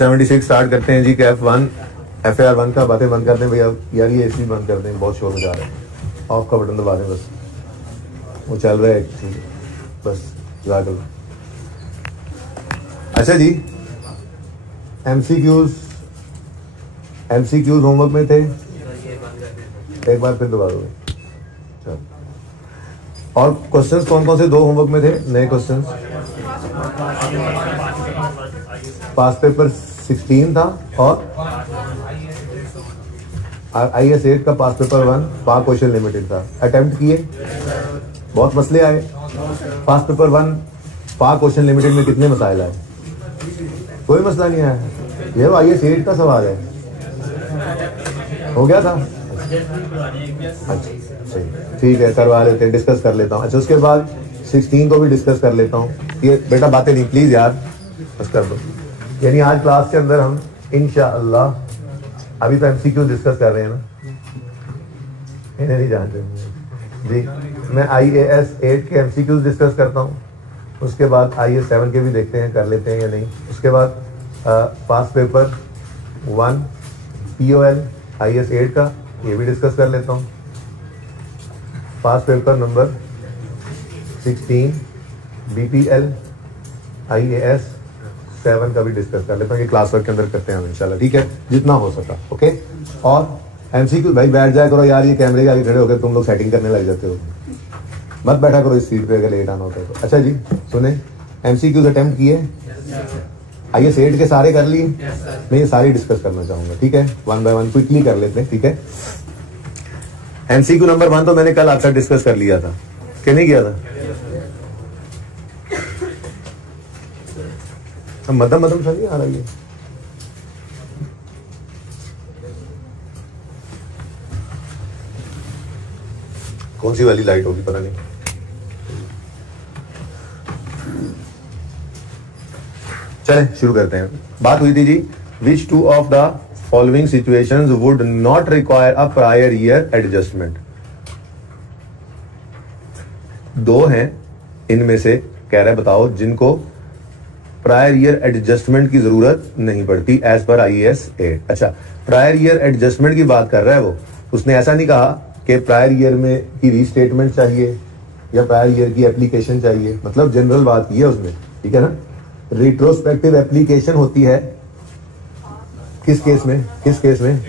76 start करते हैं जी कि F1 FAR1 का बातें बंद कर दें भैया यार, ये AC बंद कर दें, बहुत शोर मचा रहा है। ऑफ का बटन दबा दें बस, वो चल रहा है ठीक है, बस जाकर। अच्छा जी, MCQs होमवर्क में थे, एक बार फिर दबा दो। चलो, और क्वेश्चंस कौन कौन से दो होमवर्क में थे नए क्वेश्चंस? पास पेपर 16 था और IAS 8 का पास पेपर 1 पास क्वेश्चन लिमिटेड था। अटेम्प्ट किए, बहुत मसले आए। पास पेपर 1 पास क्वेश्चन लिमिटेड में कितने मसाइल आए? कोई मसला नहीं आया, ये IAS 8 का सवाल है, हो गया था। अच्छा सही, ठीक है, करवा लेते हैं, डिस्कस कर लेता हूँ। अच्छा, उसके बाद 16 को भी डिस्कस कर लेता हूँ। ये बेटा बातें नहीं प्लीज यार, बस कर दो। यानी आज क्लास के अंदर हम इंशाअल्लाह, अभी तो MCQ डिस्कस कर रहे हैं ना, इन्हें नहीं जानते जी। मैं IAS 8 के MCQ डिस्कस करता हूँ, उसके बाद IAS 7 के भी देखते हैं कर लेते हैं या नहीं। उसके बाद पास पेपर 1 POL IAS 8 का, ये भी डिस्कस कर लेता हूँ। पास पेपर नंबर 16 BPL IAS 7 का भी डिस्कस कर लेता हूँ। ये क्लास वर्क के अंदर करते हैं हम इंशाल्लाह, ठीक है, जितना हो सका। ओके, और MCQ भाई बैठ जाया करो यार, ये कैमरे के आगे खड़े होकर तुम लोग सेटिंग करने लग जाते हो, मत बैठा करो इस सीट पे अगर लेट आना होता है तो। अच्छा जी सुने, MCQ अटेम्प्ट किए, IAS 8 के सारे कर लिए, मैं ये सारे डिस्कस करना चाहूंगा, ठीक है, 1 बाय 1 क्विकली कर लेते हैं, ठीक है। MCQ नंबर 1 तो मैंने कल आपसे डिस्कस कर लिया था कि नहीं किया था? मदम सा नहीं आ रही है, कौन सी वाली लाइट होगी पता नहीं। चलें शुरू करते हैं। बात हुई थी जी, which two of the following situations would not require a prior year adjustment. दो हैं इनमें से, कह रहे बताओ जिनको प्रायर ईयर एडजस्टमेंट की जरूरत नहीं पड़ती एज पर IAS 8। अच्छा, प्रायर ईयर एडजस्टमेंट की बात कर रहा है वो, उसने ऐसा नहीं कहा कि प्रायर ईयर में की रीस्टेटमेंट चाहिए या प्रायर ईयर की एप्लीकेशन चाहिए, मतलब जनरल बात की है उसने, ठीक है ना। रिट्रोस्पेक्टिव एप्लीकेशन होती है किस केस में?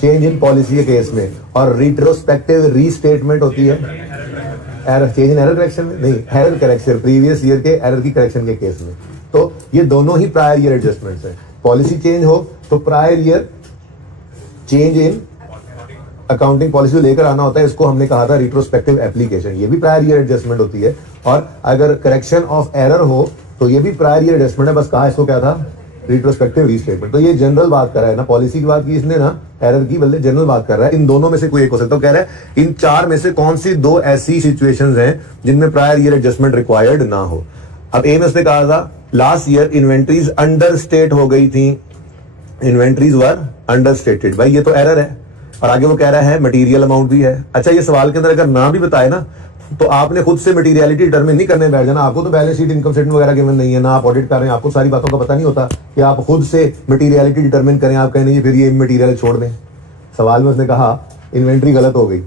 चेंज इन पॉलिसी के केस में। और रिट्रोस्पेक्टिव रीस्टेटमेंट होती है error, change in error correction में नहीं, एरर करेक्शन, प्रीवियस ईयर के एरर की करेक्शन के केस में। तो ये दोनों ही प्रायर ईयर एडजस्टमेंट्स हैं। पॉलिसी चेंज हो तो prior year change in accounting policy लेकर आना होता है, इसको हमने कहा था रिट्रोस्पेक्टिव एप्लीकेशन, ये भी प्रायर ईयर एडजस्टमेंट होती है। और अगर करेक्शन ऑफ एरर हो तो ये भी प्रायर ईयर एडजस्टमेंट है, बस कहा इसको क्या था, रिट्रोस्पेक्टिव रीस्टेटमेंट। तो ये जनरल बात कर रहा है ना, पॉलिसी की बात की इसने ना, एरर की बल्कि जनरल बात कर रहा है। इन दोनों में से कोई एक हो सकता है। तो कह रहा है इन चार में से कौन सी दो ऐसी सिचुएशंस हैं जिनमें प्रायर ईयर एडजस्टमेंट रिक्वायर्ड ना हो। अब ए में उसने कहा था last year inventories under state हो गई थी, इन्वेंट्रीज वर अंडर स्टेटेड, भाई ये तो एरर है। और आगे वो कह रहा है मटेरियल अमाउंट भी है। अच्छा, ये सवाल के अंदर अगर ना भी बताए ना तो आपने खुद से मटेरियलिटी डिटरमिन नहीं करने बैठ जाना। आपको तो बैलेंस शीट, इनकम स्टेटमेंट वगैरह गिवन नहीं है ना, आप ऑडिट कर रहे हैं, आपको सारी बातों का पता नहीं होता कि आप खुद से मटेरियलिटी डिटरमिन करें। आप कहें नहीं फिर ये मटेरियल छोड़ दें। सवाल में उसने कहा इन्वेंट्री गलत हो गई,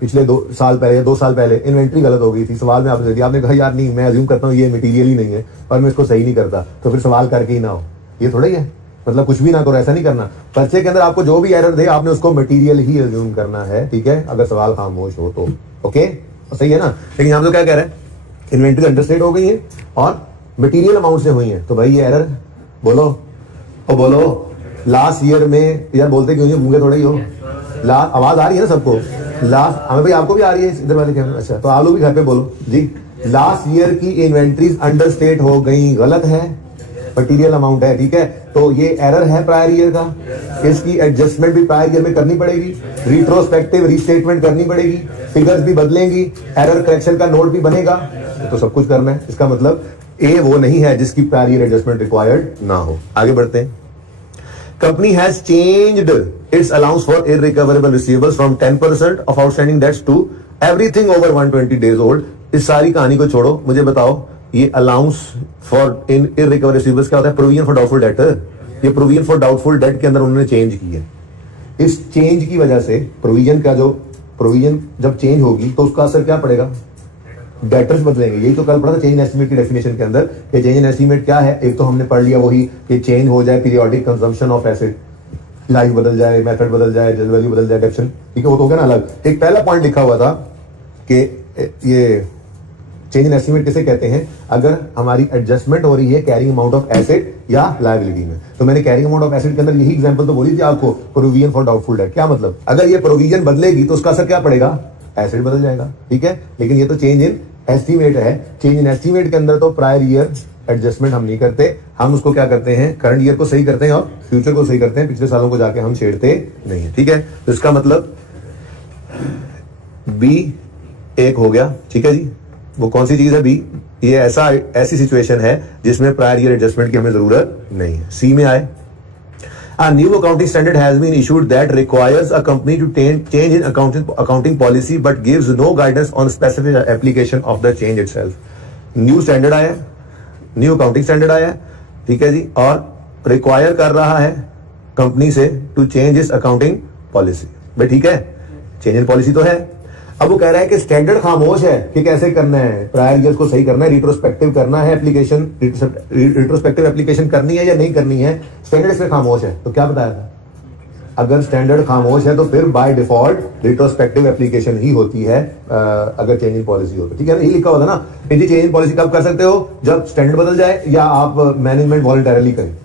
पिछले 2 साल पहले इन्वेंट्री गलत हो गई थी। सवाल में आपने दिया, आपने कहा यार नहीं, मैं अज्यूम करता हूँ ये मटेरियल ही नहीं है और मैं इसको सही नहीं करता, तो फिर सवाल करके ही ना हो, ये थोड़ा ही है। मतलब कुछ भी ना करो, ऐसा नहीं करना। पर्चे के अंदर आपको जो भी एरर दे आपने उसको मटेरियल ही अज्यूम करना है, ठीक है, अगर सवाल खामोश हो तो। ओके, सही है ना। लेकिन यहाँ तो क्या कह रहे हैं, इन्वेंट्री अंडरस्टेट हो गई है और मटेरियल अमाउंट से हुई है, तो भाई ये एरर बोलो। और बोलो लास्ट ईयर में, यार बोलते क्यों नहीं, मूंगे थोड़ा ही हो। आवाज आ रही है ना सबको? लास्ट हमें भाई आपको भी आ रही है इधर वाले कैमरे? अच्छा, तो आप लोग भी घर पे बोलो जी। लास्ट ईयर की इन्वेंट्रीज अंडर स्टेट हो गई, गलत है, मटीरियल अमाउंट है, ठीक है, तो ये एरर है प्रायर ईयर का। इसकी एडजस्टमेंट भी प्रायर ईयर में करनी पड़ेगी, रिट्रोस्पेक्टिव रीस्टेटमेंट करनी पड़ेगी, फिगर्स भी बदलेंगी, एरर करेक्शन का नोट भी बनेगा, तो सब कुछ करना है। इसका मतलब ए वो नहीं है जिसकी प्रायर ईयर एडजस्टमेंट रिक्वायर्ड ना हो। आगे बढ़ते हैं। Company has changed its allowance for irrecoverable receivables from 10% of outstanding debts to everything over 120 days old. इस सारी कहानी को छोड़ो, मुझे बताओ ये allowance for in irrecoverable receivables क्या होता है? Provision for doubtful debtor. ये प्रोविजन फॉर डाउटफुल डेट के अंदर उन्होंने चेंज की है। इस चेंज की वजह से प्रोविजन का जो प्रोविजन जब चेंज होगी तो उसका असर क्या पड़ेगा, डेटर्स बदलेंगे। यही तो कल पढ़ा था चेंज इन एस्टीमेट की डेफिनेशन के अंदर कि चेंज इन एस्टीमेट क्या है। एक तो हमने पढ़ लिया वही कि चेंज हो जाए periodic consumption of asset, life बदल जाए, मेथड बदल जाए, जेनरल वैल्यू बदल जाए, डेप्शन, ठीक है, वो तो हो गया ना अलग। एक पहला पॉइंट लिखा हुआ था कि ये चेंज इन एस्टीमेट किसे कहते हैं, अगर हमारी एडजस्टमेंट हो रही है कैरिंग अमाउंट ऑफ एसेट या लायबिलिटी में। तो मैंने कैरिंग अमाउंट ऑफ एसेट के अंदर यही एग्जांपल तो बोली थी आपको, प्रोविजन फॉर डाउटफुल डेट। क्या मतलब, अगर ये प्रोविजन बदलेगी तो उसका असर क्या पड़ेगा, एसेट बदल जाएगा, ठीक है। लेकिन ये तो चेंज इन एस्टीमेट है। चेंज इन एस्टीमेट के अंदर तो प्रायर ईयर एडजस्टमेंट हम नहीं करते, हम उसको क्या करते हैं, करंट ईयर को सही करते हैं और फ्यूचर को सही करते हैं, पिछले सालों को जाके हम छेड़ते नहीं है, ठीक है। तो इसका मतलब बी एक हो गया, ठीक है जी। वो कौन सी चीज है, बी, ये ऐसी सिचुएशन है जिसमें प्रायर ईयर एडजस्टमेंट की हमें जरूरत नहीं है। सी में आए, A new accounting standard has been issued that requires a company to change in accounting policy but gives no guidance on specific application of the change itself. New standard आया, new accounting standard आया, ठीक है जी, और require कर रहा है company से to change its accounting policy। भाई ठीक है, change in policy तो है। अब वो कह रहा है कि स्टैंडर्ड खामोश है कि कैसे करना है, प्रायर ईयर्स को सही करना है, रिट्रोस्पेक्टिव करना है, एप्लीकेशन रिट्रोस्पेक्टिव एप्लीकेशन करनी है या नहीं करनी है, स्टैंडर्ड इसमें खामोश है। तो क्या बताया था, अगर स्टैंडर्ड खामोश है तो फिर बाय डिफॉल्ट रिट्रोस्पेक्टिव एप्लीकेशन ही होती है अगर चेंज इन पॉलिसी हो तो, ठीक है। यही लिखा होता ना, चेंज इन पॉलिसी कब कर सकते हो, जब स्टैंडर्ड बदल जाए या आप मैनेजमेंट वॉलंटरली करें।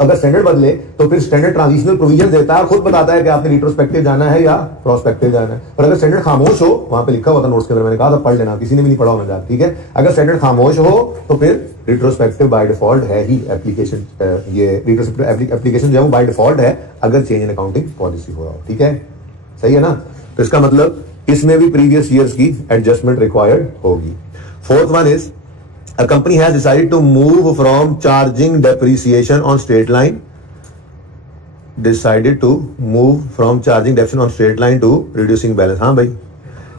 अगर स्टैंडर्ड बदले तो फिर स्टैंडर्ड ट्रांजिशनल प्रोविजन देता है, खुद बताता है कि आपने रिट्रोस्पेक्टिव जाना है या प्रोस्पेक्टिव जाना है। और अगर स्टैंडर्ड खामोश हो, वहां पे लिखा हुआ था नोट्स के अंदर, मैंने कहा था पढ़ लेना, किसी ने भी नहीं पढ़ा होना, ठीक है। अगर स्टैंडर्ड खामोश हो तो फिर रिट्रोस्पेक्टिव बाय डिफॉल्ट है ही एप्लीकेशन, ये रिट्रोस्पेक्टिव एप्लीकेशन जो है वो बाय डिफॉल्ट है अगर चेंज इन अकाउंटिंग पॉलिसी हो रहा हो, ठीक है, सही है ना। तो इसका मतलब इसमें भी प्रीवियस ईयर्स की एडजस्टमेंट रिक्वायर्ड होगी। Fourth one is a company has decided to move from charging depreciation on straight line to straight line to reducing balance। हाँ भाई,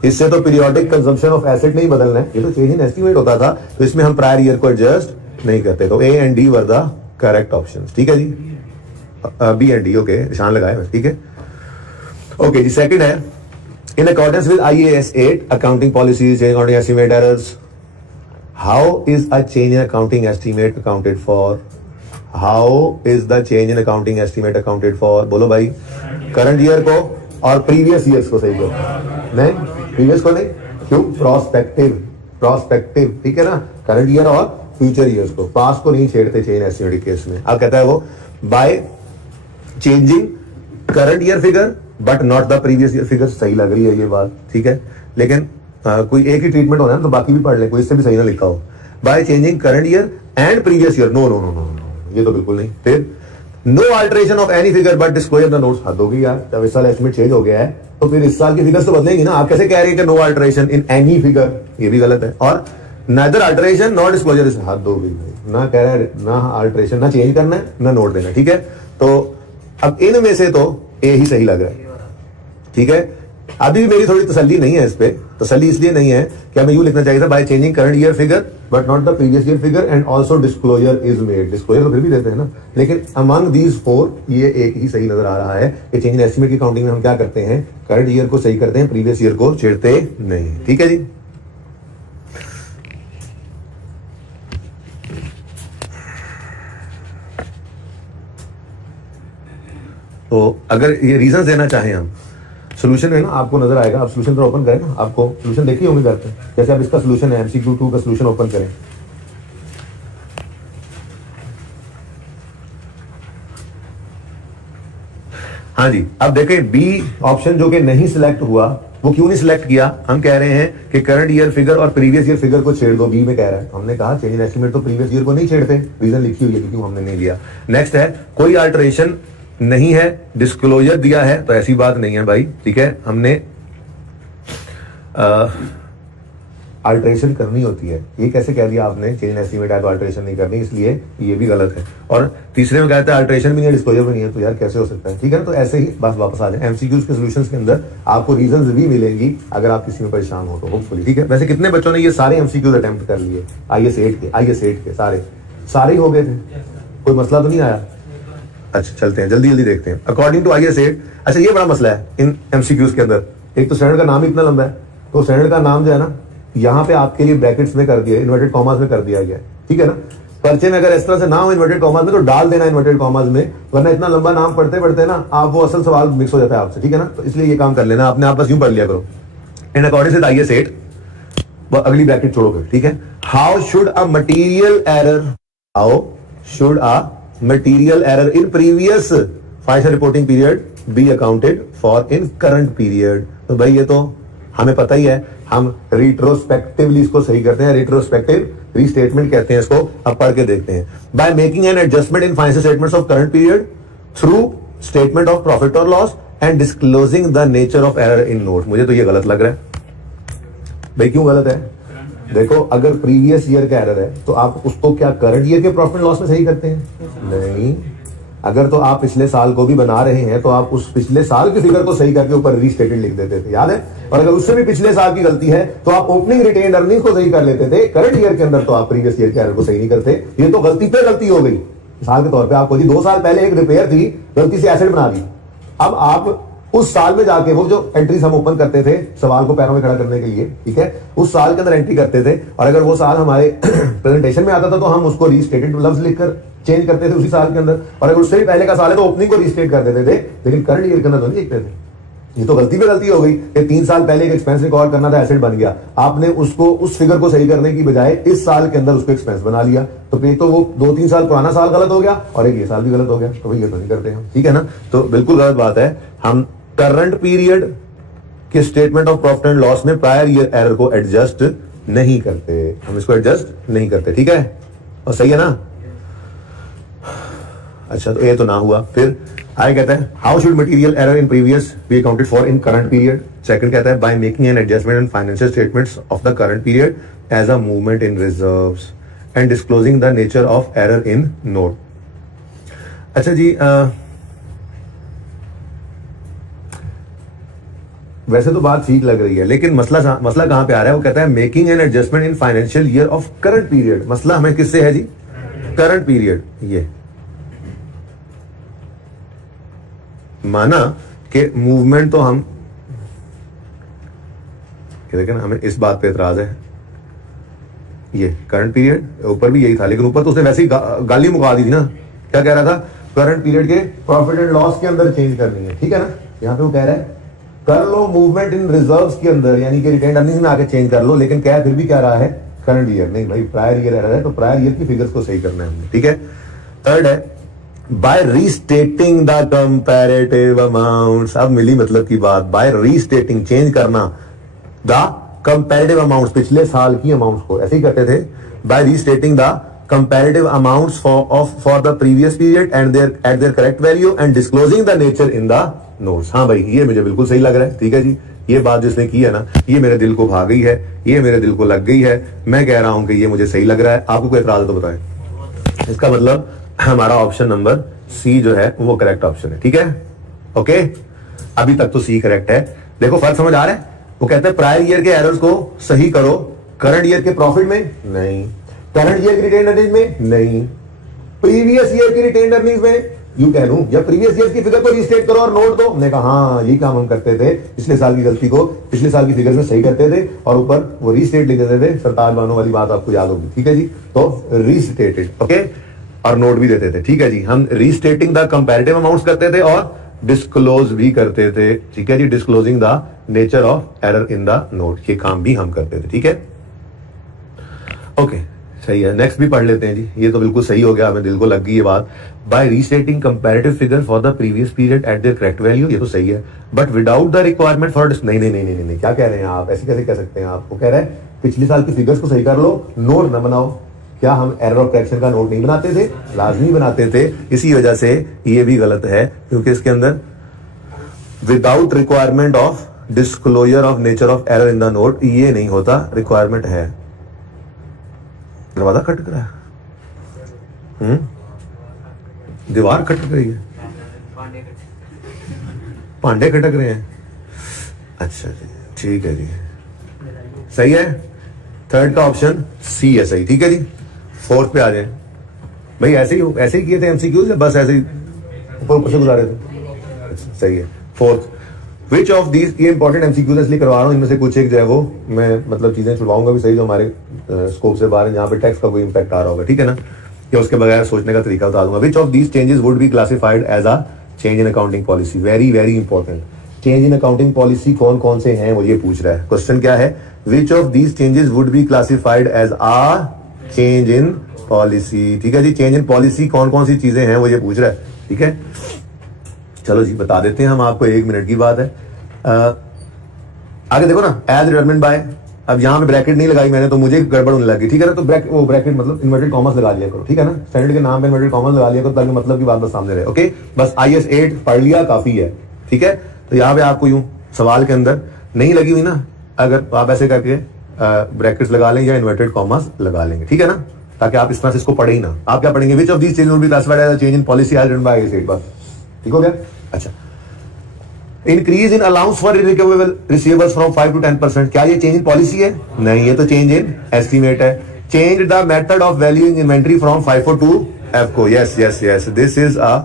इससे तो पीरियोडिक कंजम्पशन ऑफ एसेट नहीं बदलना है, ये तो चेंज इन एस्टीमेट होता था, तो इसमें हम प्रायर ईयर को एडजस्ट नहीं करते। तो A and D were the correct option, ठीक है जी। बी एंड डी, ओके, निशान लगाए बस, ठीक है। ओके जी, सेकंड है, in accordance with IAS 8 accounting policies, accounting estimate errors, how is a change in accounting estimate accounted for? How is the change in accounting estimate accounted for? बोलो भाई, current year को और previous years को सही करो। नहीं, previous को नहीं, क्यों, प्रोस्पेक्टिव, ठीक है ना, करंट ईयर और फ्यूचर ईयर्स को, पास्ट को नहीं छेड़ते चेंज एस्टिमेट केस में। अब कहता है वो bye changing current year figure but not the previous year figure. सही लग रही है ये बात, ठीक है, लेकिन कोई एक ही ट्रीटमेंट होना है तो बाकी भी पढ़ ले, कोई इससे भी सही ना लिखा हो। By changing current year and previous year, no no no no, ये तो बिल्कुल नहीं। फिर no alteration of any figure but disclosure the notes. हद होगी यार, जब इस साल एस्टिमेट चेंज हो गया है तो फिर इस साल की फिगर्स तो बदलेंगी ना। आप कैसे कह रहे हैं कि no alteration in any figure, ये भी गलत है। और नाइदर अल्टरेशन नॉट डिस्क्लोजर, हद हो गई, ना कह रहा है ना अल्टरेशन, ना चेंज करना है ना नोट देना, ठीक है। तो अब इनमें से तो ए ही सही लग रहा है, ठीक है। अभी भी मेरी थोड़ी तसल्ली नहीं है इस पे, तसल्ली इसलिए नहीं है कि हमें यूं लिखना चाहिए था bye changing current year figure but not the previous year figure and also disclosure is made. Disclosure तो फिर भी देते हैं ना, लेकिन अमंग दीज फोर ये एक ही सही नजर आ रहा है कि चेंज इन एस्टिमेट की काउंटिंग में हम क्या करते हैं, करंट ईयर को सही करते हैं, प्रीवियस ईयर को छेड़ते नहीं, ठीक है जी। तो अगर ये रीजन देना चाहें हम, सोल्यूशन है ना, आपको नजर आएगा, आप सोल्यूशन तो ओपन करें ना, आपको सोल्यूशन देखी होंगे घर पे, जैसे आप इसका सोल्यूशन है MCQ 2 का सोल्यूशन ओपन करें। हाँ जी, अब देखें बी ऑप्शन जो कि नहीं सिलेक्ट हुआ, वो क्यों नहीं सिलेक्ट किया, हम कह रहे हैं कि करंट ईयर फिगर और प्रीवियस ईयर फिगर को छेड़ दो, बी में कह रहा है। हमने कहा चेंज इन एस्टिमेट तो प्रीवियस ईयर को नहीं छेड़ते, रीजन लिखी हुई है क्यों हमने नहीं लिया। नेक्स्ट है, कोई अल्टरेशन नहीं है, डिस्क्लोजर दिया है, तो ऐसी बात नहीं है भाई, ठीक है। हमने अल्टरेशन करनी होती है, ये कैसे कह दिया आपने, चेंज इन एस्टिमेट है तो अल्टरेशन नहीं करनी, इसलिए ये भी गलत है। और तीसरे में कहते हैं अल्टरेशन भी नहीं है, डिस्क्लोजर भी नहीं है, तो यार कैसे हो सकता है, ठीक है ना। तो ऐसे ही बस वापस आ जाए, MCQs के सॉल्यूशंस के अंदर आपको रीजंस भी मिलेंगी अगर आप किसी में परेशान हो तो, होपफुली, ठीक है। वैसे कितने बच्चों ने ये सारे MCQs अटेम्प्ट कर लिए, IAS 8 के सारे ही हो गए थे, कोई मसला तो नहीं आया, अच्छा चलते हैं, जल्दी जल्दी देखते हैं। अकॉर्डिंग टू IAS 8, अच्छा ये बड़ा मसला है इन MCQs के अंदर। एक तो स्टैंडर्ड का नाम इतना लंबा है, तो स्टैंडर्ड का नाम जो है ना यहाँ पे आपके लिए ब्रैकेट्स में कर दिया, इन्वर्टेड कॉमास में कर दिया गया, ठीक है ना। पर्चे में अगर इस तरह से ना हो इन्वर्टेड कॉमास में तो डाल देना इन्वर्टेड कॉमास में, वरना इतना लंबा नाम पढ़ते पढ़ते ना आप वो असल सवाल मिक्स हो जाता है आपसे, ठीक है ना। तो इसलिए ये काम कर लेना आपने, आप बस यूं पढ़ लिया करो। इन अकॉर्डिंग टू IAS 8, अगली ब्रैकेट छोड़ोगे, ठीक है। How should a material error in previous financial reporting period B accounted for in current period. तो भाई ये तो हमें पता ही है, हम रिट्रोस्पेक्टिवली इसको सही करते हैं, रिट्रोस्पेक्टिव रीस्टेटमेंट कहते हैं इसको। अब पढ़ के देखते हैं। By making an adjustment in financial statements of current period through statement of profit और loss and disclosing the nature of error in note. मुझे तो ये गलत लग रहा है भाई। क्यों गलत है? देखो अगर प्रीवियस ईयर का एरर है तो आप उसको क्या करंट ईयर के प्रॉफिट लॉस में सही करते हैं? नहीं। अगर तो आप पिछले साल को भी बना रहे हैं तो आप उस पिछले साल की फिगर को सही करके ऊपर रीस्टेटेड लिख देते थे, याद है। और अगर उससे भी पिछले साल की गलती है तो आप ओपनिंग रिटेन अर्निंग को सही कर लेते थे। करंट ईयर के अंदर तो आप प्रीवियस ईयर के एरर को सही नहीं करते। ये तो गलती पे गलती हो गई। मिसाल के तौर पे आपको जी 2 साल पहले एक रिपेयर थी, गलती से एसेट बना दी। अब आप उस साल में जाके वो जो एंट्रीज हम ओपन करते थे सवाल को पैरों में खड़ा करने के लिए, ठीक है, उस साल के अंदर एंट्री करते थे, और अगर वो साल हमारे प्रेजेंटेशन में आता था तो हम उसको रीस्टेटेड लफ्ज लिखकर चेंज करते थे उसी साल के अंदर। और अगर उससे भी पहले का साल है तो ओपनिंग को रीस्टेट कर देते थे, लेकिन करंट ईयर के अंदर तो नहीं लिखते थे। ये तो गलती पे गलती हो गई कि 3 साल पहले एक एक्सपेंस रिकॉर्ड करना था, एसेट बन गया, आपने उसको उस फिगर को सही करने की बजाय इस साल के अंदर उसको एक्सपेंस बना लिया। तो फिर तो वो 2-3 साल पुराना साल गलत हो गया और एक ये साल भी गलत हो गया। तो भाई ये तो नहीं करते हम, ठीक है ना। तो बिल्कुल गलत बात है। हम करंट पीरियड के statement of profit and loss में प्रायर ईयर एरर को एडजस्ट नहीं करते, हम इसको एडजस्ट नहीं करते, ठीक है। और सही है ना। अच्छा तो ये तो ना हुआ। फिर आगे कहता है how should material error in previous be accounted for in current period. Second कहता है by making an adjustment in financial statements of the current period as a movement in reserves and disclosing the nature of error in note. अच्छा जी, वैसे तो बात ठीक लग रही है, लेकिन मसला कहां पे आ रहा है? वो कहता है making an adjustment in financial year of current period. मसला हमें किससे है जी? Current period. ये माना कि मूवमेंट तो हम देखें ना, हमें इस बात पे एतराज है। ये करंट पीरियड ऊपर भी यही था, लेकिन ऊपर तो उसने वैसे ही गाली मुका दी थी ना। क्या कह रहा था? करंट पीरियड के प्रॉफिट एंड लॉस के अंदर चेंज करनी है, ठीक है ना। यहां पे वो कह रहा है कर लो मूवमेंट इन रिजर्व्स के अंदर, यानी कि रिटेन अर्निंग्स में आके चेंज कर लो, लेकिन क्या फिर भी क्या रहा है? Current year. नहीं भाई, प्रायर ईयर एरर है तो प्रायर ईयर की फिगर्स को सही करना है हमने, ठीक है। थर्ड है by restating the comparative amounts. अब मिली मतलब की बात। बाय रीस्टेटिंग, चेंज करना द कंपैरेटिव अमाउंट्स, पिछले साल की अमाउंट्स को, ऐसे ही करते थे। By restating the comparative amounts for the previous period and at their correct value and disclosing the nature in the notes। हाँ भाई, ये मुझे बिल्कुल सही लग रहा है, ठीक है जी। ये बात जिसने की है ना, ये मेरे दिल को भा गई है, ये मेरे दिल को लग गई है। मैं कह रहा हूं कि ये मुझे सही लग रहा है। आपको कोई एतराज तो बताएं। इसका मतलब हमारा ऑप्शन नंबर सी जो है वो करेक्ट ऑप्शन है, ठीक है। ओके, अभी तक तो सी करेक्ट है। देखो फर्क समझ आ रहा है। वो कहते हैं प्रायर ईयर के एरर्स को सही करो, करंट ईयर के प्रॉफिट में नहीं, करंट ईयर की रिटेन अर्निंग्स में नहीं, प्रीवियस ईयर की रिटेन अर्निंग्स में यूं कह लूं, या प्रीवियस ईयर की फिगर को रीस्टेट करो और नोट दो। हमने कहा हाँ, यही काम हम करते थे। पिछले साल की गलती को पिछले साल की फिगर में सही करते थे और ऊपर वो रीस्टेट लिख देते थे। सरताज बानो वाली बात आपको याद होगी, ठीक है जी। तो रीस्टेटेड, ओके, और नोट भी देते थे, ठीक है जी। हम रीस्टेटिंग द कंपैरेटिव अमाउंट्स करते थे और डिस्क्लोज भी करते थे, ठीक है जी। Disclosing the nature of error in the note, ये काम भी हम करते थे, ठीक है। ओके, सही है। नेक्स्ट भी पढ़ लेते हैं जी। ये तो बिल्कुल सही हो गया, हमें दिल को लग गई ये बात। By restating comparative figure for the previous period at their correct value, ये तो सही है। But without the requirement for नहीं नहीं नहीं नहीं नहीं, क्या कह रहे हैं आप? ऐसे कैसे कह सकते हैं आप? वो कह रहे हैं पिछले साल की फिगर्स को सही कर लो, नोट न बनाओ। क्या हम एरर ऑफ करेक्शन का नोट नहीं बनाते थे? लाजमी बनाते थे। इसी वजह से ये भी गलत है, क्योंकि इसके अंदर without requirement of disclosure of nature of error in the note, ये नहीं होता, रिक्वायरमेंट है। दरवाजा खटक रहा है, दीवार खटक रही है, पांडे खटक रहे हैं। अच्छा जी, ठीक है जी, सही है। थर्ड का ऑप्शन सी है सही, ठीक है जी। फोर्थ पे आ जाए भाई। ऐसे ही किए थे एमसीक्यूज, बस ऐसे ही ऊपर से गुजारे थे, सही है। फोर्थ, विच ऑफ दीज, ये इंपॉर्टेंट एमसीक्यूज इसलिए करवा रहा हूँ, इनमें से कुछ एक जो है वो मैं मतलब चीजें छुड़वाऊंगा भी सही जो हमारे स्कोप से बाहर है, जहाँ पे टैक्स का कोई इंपैक्ट आ रहा होगा, ठीक है ना, या उसके बगैर सोचने का तरीका बता दूंगा। Which of these changes would be classified as a change in accounting policy, very very important. Change in accounting policy कौन कौन से हैं वो ये पूछ रहा है। क्वेश्चन क्या है, which of these changes would be classified as a change in policy, ठीक है जी। चेंज इन पॉलिसी कौन कौन सी चीजें हैं वो ये पूछ रहा है, ठीक है। चलो जी बता देते हैं हम आपको, 1 मिनट की बात है। आगे देखो ना, एज डिटरमिन्ड बाय, अब यहां पे ब्रैकेट नहीं लगाई मैंने तो मुझे गड़बड़ होने लगी, ठीक है ना, तो ब्रैकेट मतलब इन्वर्टेड कॉमर्स लगा लिया करो, ठीक है ना, स्टैंडर्ड के नाम पे इन्वर्टेड कॉमर्स लगा लिया करो ताकि मतलब की बात बस सामने रहे। ओके, बस IS 8 पढ़ लिया काफी है, ठीक है। तो यहाँ पे आपको यूं सवाल के अंदर नहीं लगी हुई ना, अगर आप ऐसे करके ब्रैकेट्स लगा लें या इन्वर्टेड कॉमर्स लगा लेंगे, ठीक है ना, ताकि आप इस तरह से इसको पढ़े ही ना। आप क्या पढ़ेंगे, which of these changes will be classified as a change in policy as written by IS 8, बस ठीक हो गया। अच्छा, increase in allowance for irrecoverable receivables from 5 to 10%, क्या ये चेंज इन पॉलिसी है? नहीं, ये तो चेंज इन एस्टीमेट है। Change the method of valuing inventory from FIFO to EFCO, yes yes yes, this is a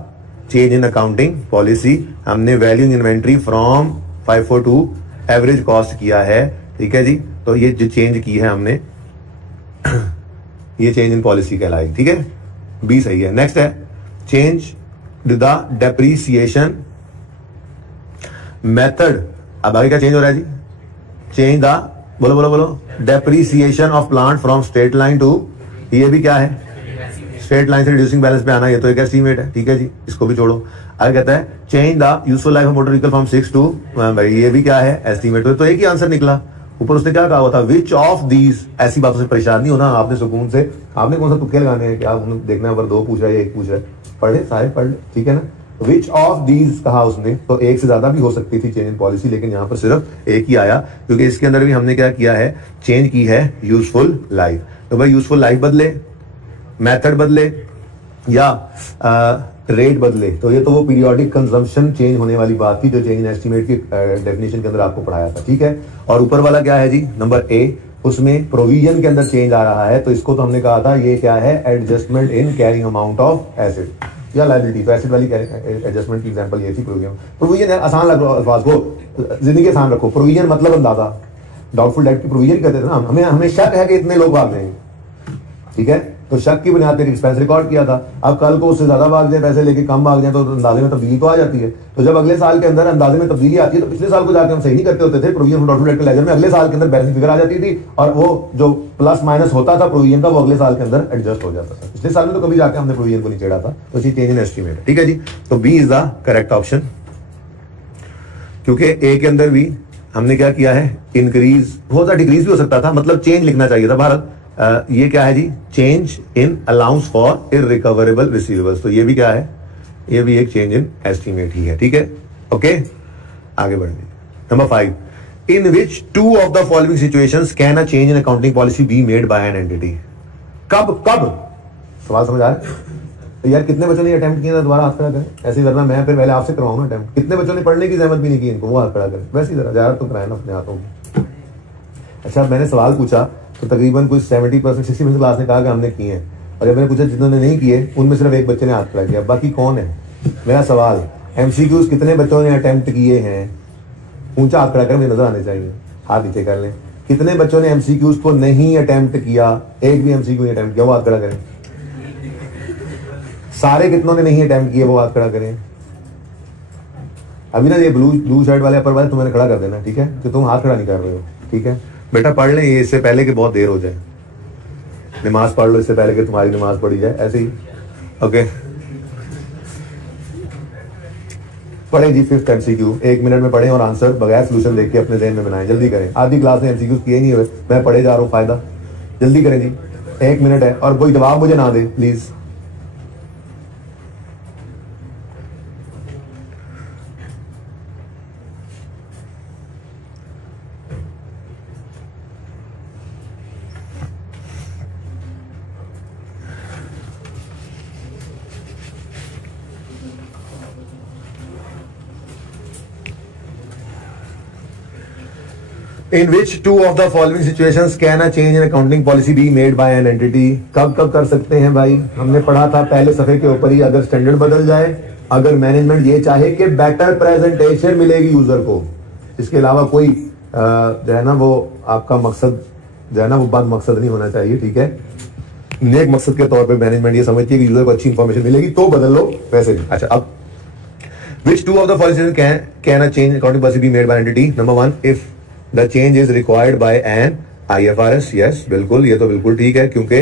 change in accounting policy. हमने valuing inventory from FIFO to average cost किया है, ठीक है जी। तो ये जो चेंज की है हमने ये चेंज इन पॉलिसी कहलाएगी, ठीक है, बी सही है। नेक्स्ट है चेंज द डेप्रीसिएशन मेथड, अब आगे क्या चेंज हो रहा है जी, चेंज द, बोलो बोलो बोलो, depreciation of plant from straight line to, ये भी क्या है, स्ट्रेट लाइन से रिड्यूसिंग बैलेंस पे आना, ये तो एक एस्टीमेट है, ठीक है जी, इसको भी छोड़ो। आगे कहता है change the useful life of motor vehicle from 6 to, भाई ये भी क्या है, एस्टीमेट। तो एक ही आंसर निकला। ऊपर उसने क्या कहा हुआ था, विच ऑफ दीज, ऐसी बातों से परेशान नहीं होना आपने, सुकून से, आपने कौन सा तुक्के लगाने हैं, क्या देखना है, पर 2 पूछ रहा है, 1 पूछ रहा है, पढ़ ले सारे पढ़ ले, ठीक है ना। विच ऑफ दीज कहा उसने, तो एक से ज्यादा भी हो सकती थी चेंज इन पॉलिसी, लेकिन यहां पर सिर्फ एक ही आया, क्योंकि इसके अंदर भी हमने क्या किया है, चेंज की है यूजफुल लाइफ। तो भाई यूजफुल लाइफ बदले, मेथड बदले या रेट बदले, तो ये तो वो पीरियोडिक कंजम्पशन चेंज होने वाली बात थी जो चेंज इन एस्टीमेट की डेफिनेशन के अंदर आपको पढ़ाया था, ठीक है। और ऊपर वाला क्या है जी, नंबर ए, उसमें प्रोविजन के अंदर चेंज आ रहा है, तो इसको तो हमने कहा था ये क्या है, adjustment in carrying amount of asset या लायबिलिटी। तो एसेट वाली एडजस्टमेंट की एग्जांपल ये थी प्रोविजन है, आसान लग रहा है अल्फाज को, जिंदगी आसान रखो। प्रोविजन मतलब अंदाजा, डाउटफुल डेट की प्रोविजन कहते थे ना, हमें शक है कि इतने लोग भाग जाएंगे, ठीक है, तो शक की बुनियाद पर एक्सपेंस रिकॉर्ड किया था। अब कल को उससे ज्यादा भाग जाए पैसे लेके, कम भाग जाए, तो अंदाजे में तब्दीली तो आ जाती है। तो जब अगले साल के अंदर अंदाजे में तब्दीली आती है, तो पिछले साल को जाकर हम सही नहीं करते होते थे, प्रोविजन डाउटफुल डेट के लेजर में अगले साल के अंदर बैलेंस फिगर आ जाती थी, और वो जो प्लस माइनस होता था प्रोविजन का, वो अगले साल के अंदर एडजस्ट हो जाता था। पिछले साल में तो कभी जाकर हमने प्रोविजन को नहीं छेड़ा था, तो इसी चेंज इन एस्टीमेट, ठीक है जी। तो B is the correct option, क्योंकि ए के अंदर भी हमने क्या किया है, इंक्रीज हो सकता, डिक्रीज भी हो सकता था, मतलब चेंज लिखना चाहिए था भारत। ये क्या है जी, change in allowance for irrecoverable receivables, तो ये भी क्या है, ये भी एक चेंज इन एस्टीमेट ही है, ठीक है। ओके, आगे बढ़ते हैं। Number 5, in which 2 of the following situations can a change in accounting policy be made by an entity. कब कब, सवाल समझ आ रहा है? तो यार कितने बच्चों ने अटेम्प्ट किया था, दोबारा हाथ खड़ा करें, ऐसे ही करना, मैं फिर पहले आपसे करवाऊंगा अटेम्प्ट। कितने बच्चों ने पढ़ने की जहमत भी नहीं की, इनको वो हाथ खड़ा करें, वैसे ही जरा तो कराए ना अपने हाथों में। अच्छा, मैंने सवाल पूछा तो तकरीबन कुछ 70% 60% क्लास ने कहा कि हमने किए हैं, और जब मैंने पूछा जिन्होंने नहीं किए, उनमें सिर्फ एक बच्चे ने हाथ खड़ा किया, बाकी कौन है? मेरा सवाल, MCQs कितने बच्चों ने अटेम्प्ट किए हैं? ऊंचा हाथ खड़ा कर, मुझे नजर आने चाहिए, हाथ नीचे कर लें। कितने बच्चों ने MCQs को नहीं अटेम्प्ट किया, एक भी MCQ नहीं अटेम्प्ट किया, वो हाथ खड़ा करें। सारे कितनों ने नहीं अटेम्प्ट किए, वो हाथ खड़ा करें। अभी ना ये ब्लू शर्ट वाले अपर वाले तुम्हें खड़ा कर देना, ठीक है, कि तुम हाथ खड़ा नहीं कर रहे हो, ठीक है बेटा। पढ़ लें ये इससे पहले कि बहुत देर हो जाए, नमाज पढ़ लो इससे पहले कि तुम्हारी नमाज पढ़ी जाए, ऐसे ही। ओके, पढ़े जी 5th MCQ, 1 मिनट में पढ़ें और आंसर बगैर सोल्यूशन देख के अपने ज़हन में बनाएं, जल्दी करें। आधी क्लास में MCQ किए नहीं हुए, मैं पढ़े जा रहा हूँ, फायदा, जल्दी करें जी, 1 मिनट है, और कोई जवाब मुझे ना दे please. In which 2 of the following situations can a change in accounting policy be made by an entity? कब कब कर सकते हैं भाई? हमने पढ़ा था पहले सफे के ऊपर ही, अगर स्टैंडर्ड बदल जाए अगर मैनेजमेंट ये चाहे कि बेटर प्रेजेंटेशन मिलेगी यूजर को, इसके अलावा कोई जो है ना वो आपका मकसद जो है ना वो बद मकसद नहीं होना चाहिए, ठीक है। नेक मकसद के तौर पे मैनेजमेंट ये समझती है कि यूजर को अच्छी इंफॉर्मेशन मिलेगी तो बदल लो, वैसे नहीं। अच्छा, अब which two of the following can a change accounting policy be made by entity? Number one, if the change is required by an IFRS, yes, बिल्कुल, ये तो बिल्कुल ठीक है, क्योंकि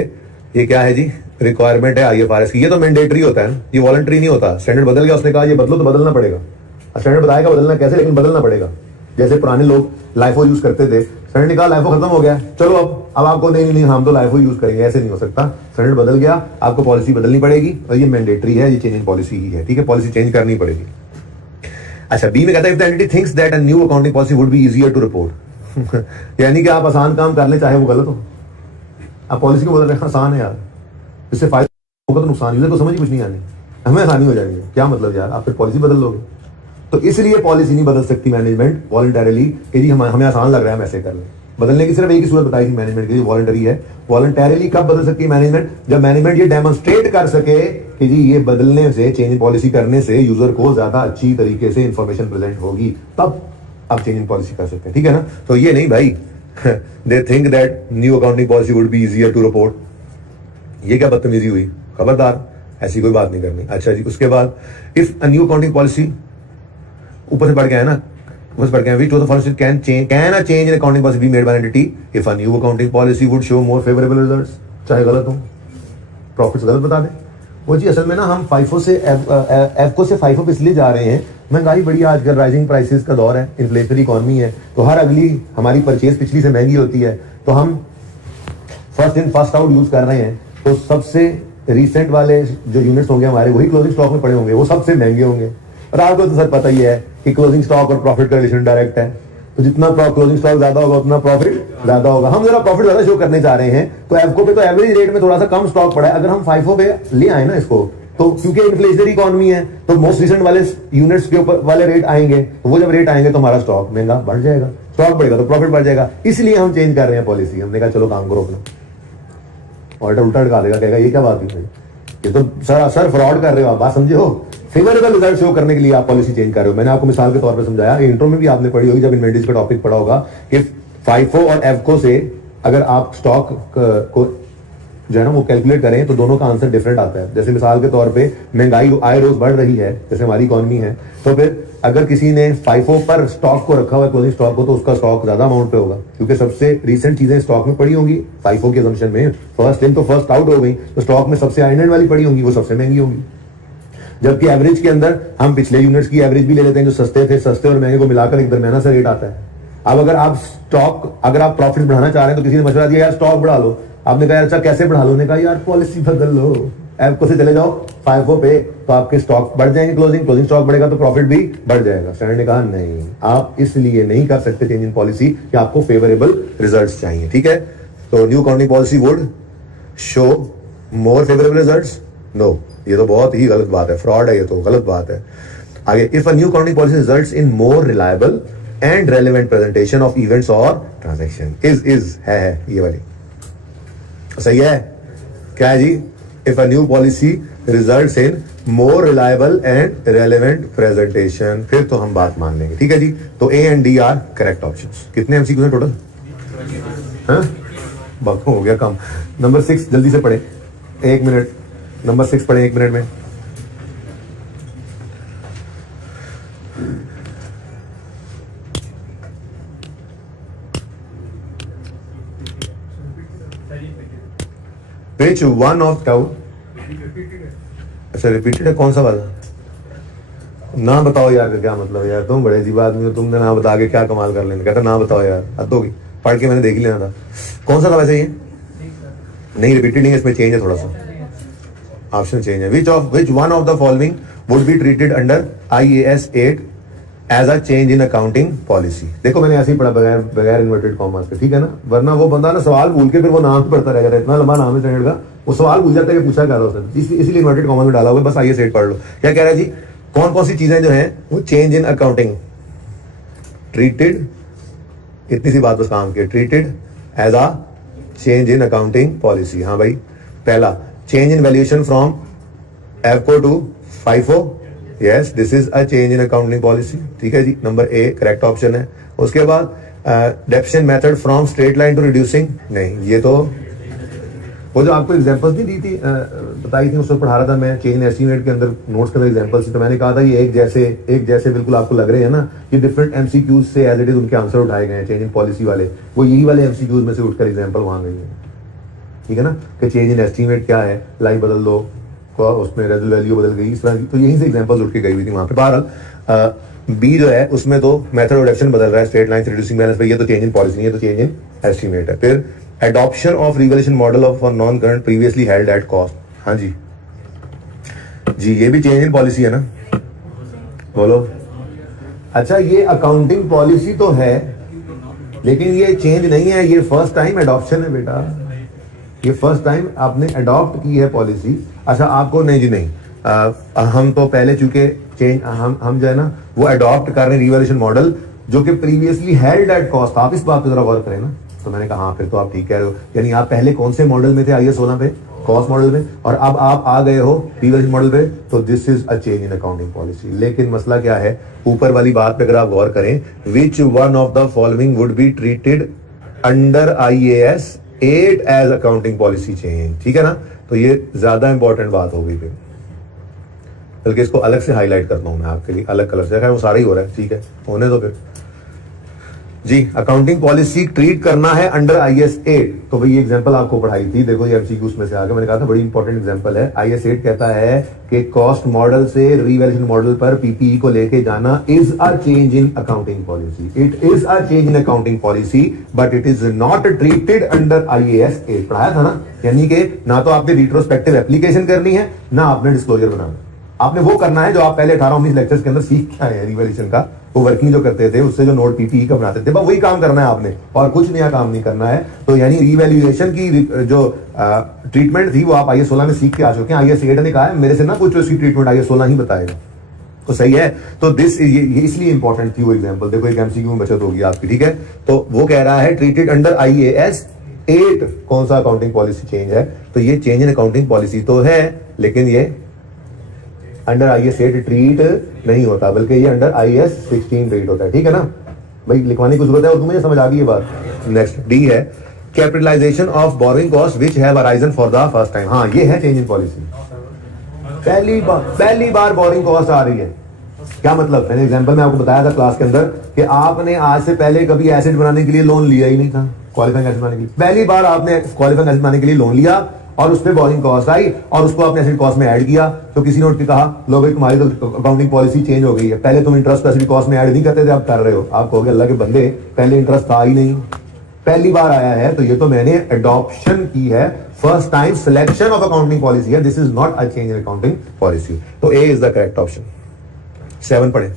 ये क्या है जी, रिक्वायरमेंट है IFRS की। ये तो मैंडेटरी होता है, ये वॉलंटरी नहीं होता। स्टैंडर्ड बदल गया, उसने कहा ये बदलो तो बदलना पड़ेगा। स्टैंडर्ड बताएगा बदलना कैसे, लेकिन बदलना पड़ेगा। जैसे पुराने लोग लाइफो यूज करते थे, स्टैंडर्ड ने कहा लाइफो खत्म हो गया, चलो अब आपको नहीं हम तो लाइफो यूज करेंगे, ऐसे नहीं हो सकता। स्टैंडर्ड बदल गया, आपको पॉलिसी बदलनी पड़ेगी, और ये मैंडेटरी है, ये चेंज इन पॉलिसी ही है, ठीक है, पॉलिसी चेंज करनी पड़ेगी। अच्छा, बी में कहता है if the entity thinks that a new accounting policy would be easier to report, यानी कि आप आसान काम कर ले चाहे वो गलत हो। आप पॉलिसी को बदल रहे हैं, आसान है यार, इससे फायदा होगा तो नुकसान, यूजर को समझ कुछ नहीं आनी, हमें आसानी हो जाएगी। क्या मतलब यार, आप फिर पॉलिसी बदल लोगे? तो इसलिए पॉलिसी नहीं बदल सकती मैनेजमेंट वॉलंटरली कि जी हमें आसान लग रहा है हम ऐसे कर लें। बदलने की सिर्फ एक ही सूरत बताई थी मैनेजमेंट की, वॉलंटरी है। वॉलंटरली कब बदल सकती है मैनेजमेंट? जब मैनेजमेंट ये डेमोन्स्ट्रेट कर सके कि जी ये बदलने से, चेंज इन पॉलिसी करने से यूजर को ज्यादा अच्छी तरीके से इंफॉर्मेशन प्रेजेंट होगी, तब आप चेंज इन पॉलिसी कर सकते हैं, ठीक है ना। तो ये नहीं भाई they think that new accounting policy would be easier to report, ये क्या बदतमीजी हुई, खबरदार ऐसी कोई बात नहीं करनी। अच्छा जी, उसके बाद if a new accounting policy, ऊपर से बढ़ गया है ना, ऊपर से बढ़ गया है, which of the following can a change in accounting policy be made by an entity if a new accounting policy would show more favorable results? चाहे गलत हो, प्रॉफिट्स गलत बता दें। वो जी असल में ना हम फाइफो से एफको से फाइफो पे इसलिए जा रहे हैं, महंगाई बड़ी आजकल, राइजिंग प्राइसेस का दौर है, इन्फ्लेशनरी इकोनॉमी है, तो हर अगली हमारी परचेज पिछली से महंगी होती है, तो हम first in first out use कर रहे हैं। तो सबसे रिसेंट वाले जो यूनिट्स होंगे हमारे, वही क्लोजिंग स्टॉक में पड़े होंगे, वो सबसे महंगे होंगे। और आपको तो सर पता ही है कि क्लोजिंग स्टॉक और प्रॉफिट का रिलेशन डायरेक्ट है, तो जितना क्लोजिंग स्टॉक ज्यादा होगा उतना प्रॉफिट ज्यादा होगा। हम जरा प्रॉफिट ज्यादा शो करने चाह रहे हैं, तो एफको पे तो एवरेज रेट में थोड़ा सा कम स्टॉक पड़ा है, अगर हम फाइफो पे ले आए ना इसको, तो क्योंकि इन्फ्लेशनरी इकोनॉमी है, तो मोस्ट रिसेंट वाले यूनिट्स के ऊपर वाले रेट आएंगे, तो वो जब रेट आएंगे तो हमारा स्टॉक महंगा बढ़ जाएगा, स्टॉक बढ़ेगा तो प्रॉफिट बढ़ जाएगा। इसलिए हम चेंज कर रहे हैं पॉलिसी। हमने कहा चलो काम करो अपना, ऑर्डर उल्टा अटका देगा, कहेगा ये क्या बात है भाई, ये तो सर फ्रॉड कर रहे हो आप, बात समझे हो। फेवरेबल रिजल्ट शो करने के लिए आप पॉलिसी चेंज कर रहे हो। मैंने आपको मिसाल के तौर पर समझाया, इंट्रो में भी आपने पढ़ी होगी जब इन्वेंटरीज का टॉपिक पढ़ा होगा, कि फाइफो और एफको से अगर आप स्टॉक को जो है ना वो कैलकुलेट करें तो दोनों का आंसर डिफरेंट आता है। जैसे मिसाल के तौर पे महंगाई आय रोज बढ़ रही है, जैसे हमारी इकोनॉमी है, तो फिर अगर किसी ने फाइफो पर स्टॉक को रखा हुआ है, क्लोजिंग स्टॉक को, तो उसका स्टॉक ज्यादा अमाउंट पे होगा, क्योंकि सबसे रिसेंट चीजें स्टॉक में पड़ी होंगी फाइफो के असम्पशन में। फर्स्ट इन तो फर्स्ट आउट हो गई, तो स्टॉक में सबसे आइंडेंट वाली पड़ी होंगी, वो सबसे महंगी होगी। जबकि एवरेज के अंदर हम पिछले यूनिट्स की एवरेज भी ले लेते हैं, जो सस्ते थे, सस्ते और महंगे को मिलाकर एक दरमियाना सा रेट आता है। अब अगर आप प्रॉफिट बढ़ाना चाह रहे हैं, तो किसी ने मशवरा दिया यार स्टॉक बढ़ा लो, आपने कहा अच्छा कैसे बढ़ा लो, ने कहा यार पॉलिसी बदल लो, एफको से चले जाओ फाइफो पे, तो आपके स्टॉक बढ़ जाएंगे, क्लोजिंग स्टॉक बढ़ेगा तो प्रॉफिट भी बढ़ जाएगा। स्टैंडर्ड ने कहा नहीं, आप इसलिए नहीं कर सकते चेंज इन पॉलिसी कि आपको फेवरेबल रिजल्ट्स चाहिए, ठीक है। तो new accounting policy would show more favourable results, no, ये तो बहुत ही गलत बात है, फ्रॉड है, ये तो गलत बात है। आगे, if a new accounting policy results in more reliable and relevant presentation of events और ट्रांजैक्शन, इज है ये वाली सही है क्या है जी। If a new policy results in more reliable and relevant presentation, फिर तो हम बात मान लेंगे, ठीक है जी। तो A and D R correct options. कितने एमसीक्यू हैं टोटल? वक्त हो गया कम। नंबर 6 जल्दी से पढ़े, 1 मिनट। नंबर 6 पढ़े 1 मिनट में। Which one of क्या? अच्छा रिपीटेड है, कौन सा वाला? ना बताओ यार, का क्या मतलब है यार, तुम बड़े अजीब आदमी हो, तुमने ना बता के क्या कमाल कर लेना। कहता ना बताओ यार, हद होगी, पढ़ के मैंने देख ही लेना था। कौन सा था वैसे ये? नहीं रिपीटेड नहीं है, इसमें चेंज है थोड़ा सा, ऑप्शन चेंज है। Which one of the following would be treated under IAS 8 as a change in accounting policy? देखो मैंने ऐसे ही पढ़ा बगैर इन्वर्टेड कॉमर्स पे, ठीक है ना, वरना वो बंदा ना सवाल भूल के फिर वो नाम पढ़ता रहेगा, इतना लंबा नाम है स्टैंडर्ड का, वो सवाल भूल जाता है कि पूछा क्या रहा है, इसलिए इन्वर्टेड कॉमर्स में डाला हुआ है। बस IAS 8 पढ़ लो। क्या कह रहा है जी, कौन कौन सी चीजें जो है वो चेंज इन अकाउंटिंग ट्रीटेड, इतनी सी बात बस काम की, treated as a change in accounting policy. हाँ भाई, पहला change in valuation from EFCO to FIFO, yes this is a change in accounting policy, ठीक है जी, नंबर ए करेक्ट ऑप्शन है। उसके बाद depreciation method from straight line to reducing, नहीं ये तो वो जो आपको एग्जांपल्स नहीं दी थी बताई थी उसमें पढ़ा रहा था मैं, चेंज इन एस्टीमेट के अंदर नोट्स के अंदर एग्जांपल्स थी, तो मैंने कहा था ये एक जैसे बिल्कुल आपको लग रहे हैं ना, ये डिफरेंट एमसीक्यूज से एज इट इज उनके आंसर उठाए गए हैं चेंज इन पॉलिसी वाले, वो यही वाले एमसीक्यूज में से उठकर एग्जांपल वहां गई है, ठीक है ना, कि चेंज इन एस्टीमेट क्या है, लाइन बदल दो, उसमें रेजल वैल्यू बदल गई, इस तरह की, तो यहीं से एग्जांपल्स उठ के गई हुई थी वहां पे। बहरहाल बी जो है उसमें तो मेथड ऑफ रिडक्शन बदल रहा है, स्ट्रेट लाइन से रिड्यूसिंग बैलेंस पे, ये तो चेंज इन पॉलिसी नहीं है, तो चेंज इन एस्टीमेट है। फिर adoption of revaluation model of for non current previously held at cost, हाँ जी जी ये भी चेंज इन पॉलिसी है ना, बोलो। अच्छा ये अकाउंटिंग पॉलिसी तो है लेकिन ये चेंज नहीं है, ये फर्स्ट टाइम एडॉप्शन है बेटा, ये फर्स्ट टाइम आपने अडॉप्ट की है पॉलिसी। अच्छा आपको नहीं जी नहीं, हम तो पहले चूंकि चेंज हम जो है ना वो अडॉप्ट कर रहे हैं रिवैल्यूएशन मॉडल जो कि प्रीवियसली हेल्ड एट कॉस्ट, आप इस बात पे जरा गौर करें ना। तो मैंने कहा हाँ फिर तो आप ठीक कह रहे हो, यानी आप पहले कौन से मॉडल में थे, IAS 16 पे, कॉस्ट मॉडल में, और अब आप आ गए हो रिवैल्यूएशन मॉडल पे, तो this is a change in accounting policy. लेकिन मसला क्या है, ऊपर वाली बात पे अगर आप गौर करें, which one of the following would be treated under IAS 8 as accounting policy change, ठीक है ना, तो ये ज्यादा इंपॉर्टेंट बात हो गई फिर, बल्कि इसको अलग से हाईलाइट करता हूं मैं आपके लिए अलग कलर से, वो सारा ही हो रहा है, ठीक है होने दो फिर जी। अकाउंटिंग पॉलिसी ट्रीट करना है अंडर IAS 8, तो भाई ये एग्जांपल आपको पढ़ाई थी, देखो ये एमसीक्यूज में से आगे मैंने कहा था बड़ी इंपॉर्टेंट एग्जांपल है। IAS 8 कहता है कि कॉस्ट मॉडल से रिवैल्यूएशन मॉडल पर पीपीई को लेके जाना is a change in accounting policy, it is a change in accounting policy but it is not treated under IAS 8, पढ़ाया था ना, यानी कि ना तो आपने रिट्रोस्पेक्टिव एप्लीकेशन करनी है ना आपने डिस्क्लोजर बनाना, आपने वो करना है जो आप पहले 18-19 लेक्चर्स के अंदर सीख के आए हैं रिवैल्यूएशन का, वो वर्किंग जो करते थे उससे जो नोट पीपीई का बनाते थे, बस वही काम करना है आपने और कुछ नया काम नहीं करना है। तो यानी रिवैल्यूएशन की जो ट्रीटमेंट थी वो आप IAS 16 में सीख के आ चुके हैं। IAS 8 ने कहा है मेरे से ना पूछो इसकी ट्रीटमेंट, IAS 16 ही बताएगा, तो सही है। तो दिस ये इसलिए इंपॉर्टेंट थी वो एग्जांपल, देखो एक एमसीक्यू में बचत होगी आपकी, ठीक है। तो वो कह रहा है ट्रीटेड अंडर IAS 8 कौन सा अकाउंटिंग पॉलिसी चेंज है, तो ये चेंज इन अकाउंटिंग पॉलिसी तो है लेकिन ये अंडर IAS 8 ट्रीट नहीं होता, बल्कि ये अंडर IAS 16 ट्रीट होता है, ठीक है ना भाई, लिखवाने की जरूरत है और तुम्हें समझ आ गई ये बात। नेक्स्ट डी है capitalisation of borrowing cost which have arisen for the first time, हाँ ये है चेंज इन पॉलिसी, पहली बार बोरिंग कॉस्ट आ रही है। क्या मतलब, मैंने एग्जांपल में आपको बताया था क्लास के अंदर कि आपने आज से पहले कभी एसिड बनाने के लिए लोन लिया ही नहीं था, क्वालिफाइंग एसिड बनाने के लिए पहली बार आपने क्वालिफाइंग एसिड बनाने के लिए लोन लिया और उस पर बोरिंग कॉस्ट आई और उसको आपने एसिड कॉस्ट में ऐड किया, तो किसी ने उठ के कहा लो भाई तुम्हारी तो अकाउंटिंग पॉलिसी चेंज हो गई है, पहले तुम इंटरेस्ट एसिड कॉस्ट में ऐड नहीं करते थे, अब कर रहे हो। आप कहोगे अल्लाह के बंदे पहले इंटरेस्ट था ही नहीं, पहली बार आया है, तो ये तो मैंने एडॉप्शन की है, first time selection of accounting policy है, this is not a change in accounting policy, तो A is the correct option. 7 पढ़े।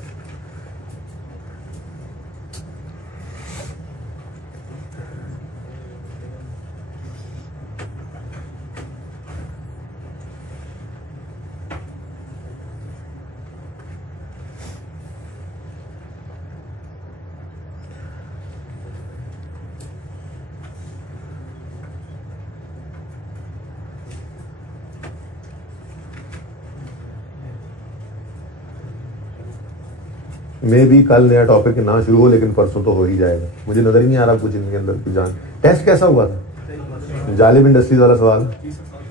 मे भी कल नया टॉपिक ना शुरू हो लेकिन परसों तो हो ही जाएगा, मुझे नजर ही नहीं आ रहा कुछ इनके अंदर कुछ जान। टेस्ट कैसा हुआ था, जालिब इंडस्ट्रीज वाला सवाल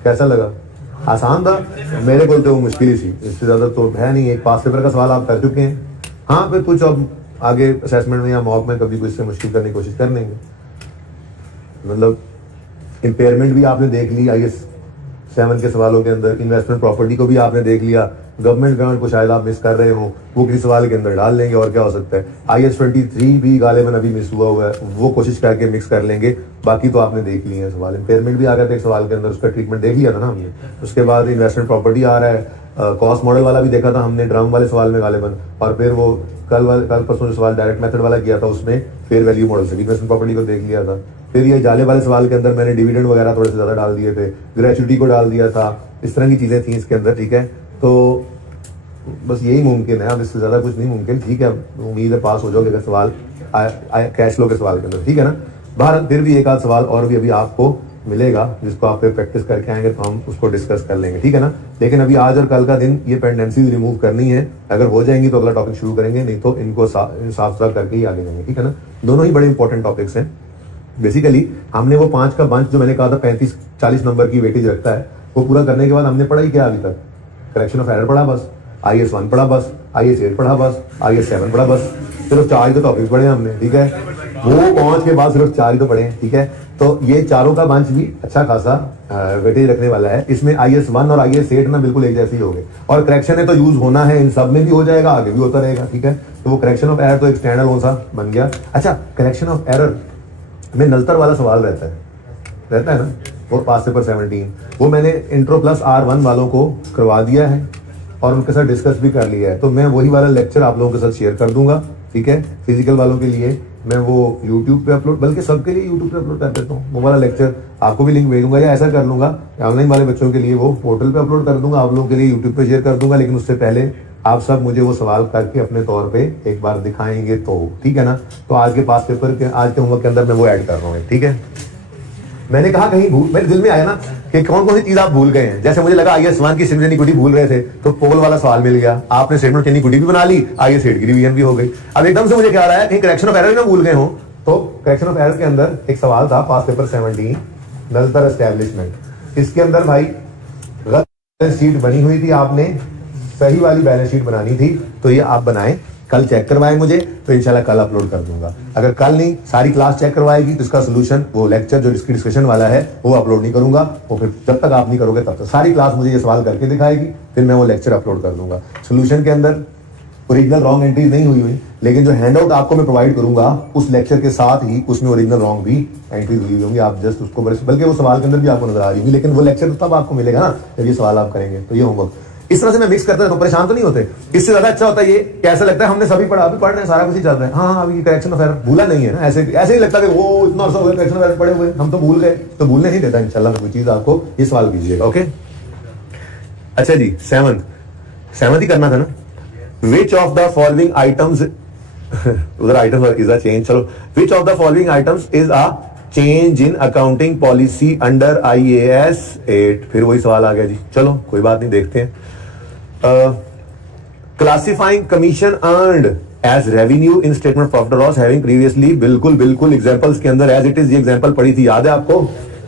कैसा लगा, आसान था, मेरे को तो मुश्किल ही थी, इससे ज्यादा तो है नहीं, एक पास पेपर का सवाल आप कर चुके हैं, हाँ फिर कुछ अब आगे असेसमेंट में या मॉक में कभी कुछ से मुश्किल करने की कोशिश कर लेंगे। मतलब इम्पेयरमेंट भी आपने देख ली IAS 7 के सवालों के अंदर, इन्वेस्टमेंट प्रॉपर्टी को भी आपने देख लिया, गवर्नमेंट ग्रांट को शायद आप मिस कर रहे हो, वो किसी सवाल के अंदर डाल लेंगे और क्या हो सकता है। IAS 23 भी गालिबन अभी मिस हुआ है, वो कोशिश करके मिक्स कर लेंगे, बाकी तो आपने देख लिए हैं सवाल। इम्पेयरमेंट भी आ गया था एक सवाल के अंदर, उसका ट्रीटमेंट देख लिया था ना हमने। उसके बाद इन्वेस्टमेंट प्रॉपर्टी आ रहा है, कॉस्ट मॉडल वाला भी देखा था हमने ड्रम वाले सवाल में गालिबन, और फिर वो कल परसों जो सवाल डायरेक्ट मेथड वाला किया था उसमें फेयर वैल्यू मॉडल से इन्वेस्टमेंट प्रॉपर्टी को देख लिया था। फिर ये जाले वाले सवाल के अंदर मैंने डिविडेंड वगैरह थोड़े से ज्यादा डाल दिए थे, ग्रेचुइटी को डाल दिया था, इस तरह की चीजें थी इसके अंदर, ठीक है। तो बस यही मुमकिन है, अब इससे ज्यादा कुछ नहीं मुमकिन, ठीक है। उम्मीद है पास हो जाओगे अगर सवाल कैश फ्लो के सवाल के अंदर, ठीक है ना। बाहर फिर भी एक आध सवाल और भी अभी आपको मिलेगा जिसको आप पे प्रैक्टिस करके आएंगे तो हम उसको डिस्कस कर लेंगे, ठीक है ना। लेकिन अभी आज और कल का दिन ये पेंडेंसीज रिमूव करनी है, अगर हो जाएंगी तो अगला टॉपिक शुरू करेंगे, नहीं तो इनको साफ सुथरा करके ही आगे जाएंगे, ठीक है ना। दोनों ही बड़े इंपॉर्टेंट टॉपिक्स हैं। बेसिकली हमने वो 5 का बंच जो मैंने कहा था 35-40 नंबर की वेटेज रखता है, वो पूरा करने के बाद हमने पढ़ा ही क्या अभी तक? करेक्शन ऑफ एरर पढ़ा बस, IAS 1 पढ़ा बस, IAS 8 पढ़ा बस, IAS 7 पढ़ा बस, सिर्फ 4 ही तो टॉपिक्स पढ़े हमने, ठीक है। वो 5 के बाद सिर्फ 4 ही तो पढ़े हैं, ठीक है। तो ये चारों का बंच भी अच्छा खासा वेटेज रखने वाला है। इसमें IAS 1 और IAS 8 ना बिल्कुल एक जैसे ही हो गए, और करेक्शन है तो यूज होना है, इन सब में भी हो जाएगा, आगे भी होता रहेगा, ठीक है। तो वो करेक्शन ऑफ एरर तो एक स्टैंडर्ड कौन सा बन गया। अच्छा, करेक्शन ऑफ एरर में नलतर वाला सवाल रहता है ना, वो पास पेपर 17, वो मैंने इंट्रो प्लस R1 वालों को करवा दिया है और उनके साथ डिस्कस भी कर लिया है। तो मैं वही वाला लेक्चर आप लोगों के साथ शेयर कर दूंगा, ठीक है। फिजिकल वालों के लिए मैं वो YouTube पे अपलोड, बल्कि सबके लिए YouTube पे अपलोड कर देता हूँ। वो वाला लेक्चर आपको भी लिंक भेज दूंगा, या ऐसा कर लूंगा ऑनलाइन वाले बच्चों के लिए वो पोर्टल पे अपलोड कर दूंगा, आप लोगों के लिए YouTube पे शेयर कर दूंगा। लेकिन उससे पहले आप सब मुझे वो सवाल करके अपने तौर पे एक बार दिखाएंगे तो, ठीक है ना। तो आज के पास पेपर के आज के होमवर्क के अंदर मैं वो ऐड कर रहा हूँ, ठीक है। मैंने कहा कहीं भूल, मेरे दिल में आया ना कि कौन कौन सी चीज आप भूल गए हैं। जैसे मुझे लगा IAS 1 की स्टेटमेंट इक्विटी भूल रहे थे, तो पोल वाला सवाल मिल गया, आपने स्टेटमेंट इक्विटी भी बना ली, IAS 8 की रिवीजन भी हो गई। अब एकदम से मुझे क्या आ रहा है कहीं करेक्शन ऑफ एरर ना भूल गए हो, तो करेक्शन ऑफ एरर के अंदर एक सवाल था पास पेपर 17 नलतर एस्टेब्लिशमेंट। इसके अंदर भाई गलत बैलेंस शीट बनी हुई थी, आपने सही वाली बैलेंस शीट बनानी थी, तो ये आप बनाए, कल चेक करवाए मुझे, तो इंशाल्लाह कल अपलोड कर दूंगा। अगर कल नहीं सारी क्लास चेक करवाएगी तो इसका सोल्यूशन, वो लेक्चर जो इसकी डिस्कशन वाला है वो अपलोड नहीं करूंगा। वो फिर जब तक आप नहीं करोगे तब तक सारी क्लास मुझे ये सवाल करके दिखाएगी, फिर मैं वो लेक्चर अपलोड कर दूंगा। सोल्यूशन के अंदर ओरिजिनल रॉन्ग एंट्रीज नहीं हुई, लेकिन जो हैंड आउट आपको मैं प्रोवाइड करूंगा उस लेक्चर के साथ ही उसमें ओरिजिनल रॉन्ग भी एंट्रीज हुई होंगी। आप जस्ट उसको बल्कि वो सवाल के अंदर भी आपको नजर आ रही होगी, लेकिन वो लेक्चर तो तब आपको मिलेगा ना जब ये सवाल आप करेंगे। तो ये होमवर्क इस तरह से मैं मिक्स करता रहता हूं, परेशान तो नहीं होते। इससे ज्यादा अच्छा होता है ये कैसा लगता है हमने सभी पढ़ा, अभी पढ़ रहे हैं, सारा कुछ ही चल रहा है। हाँ अभी करेक्शन ऑफ एरर भूला नहीं है ना, ऐसे ही लगता है कि वो इतना अर्सा हो गया करेक्शन ऑफ एरर पढ़े हुए, हम तो भूल गए। तो भूलने नहीं देता इंशाल्लाह कोई चीज आपको, ये सवाल कीजिएगा, ओके। अच्छा जी, 7th ही करना था ना। Which of the following items उधर आइटम इज अ चेंज, चलो which of the following items is a change in accounting policy under IAS 8। फिर वही सवाल आ गया जी, चलो कोई बात नहीं, देखते हैं। Classifying commission earned as revenue in statement profit और लॉस हैविंग प्रीवियसली, बिल्कुल एग्जांपल्स के अंदर एज इट इज ये एग्जांपल पढ़ी थी, याद है आपको?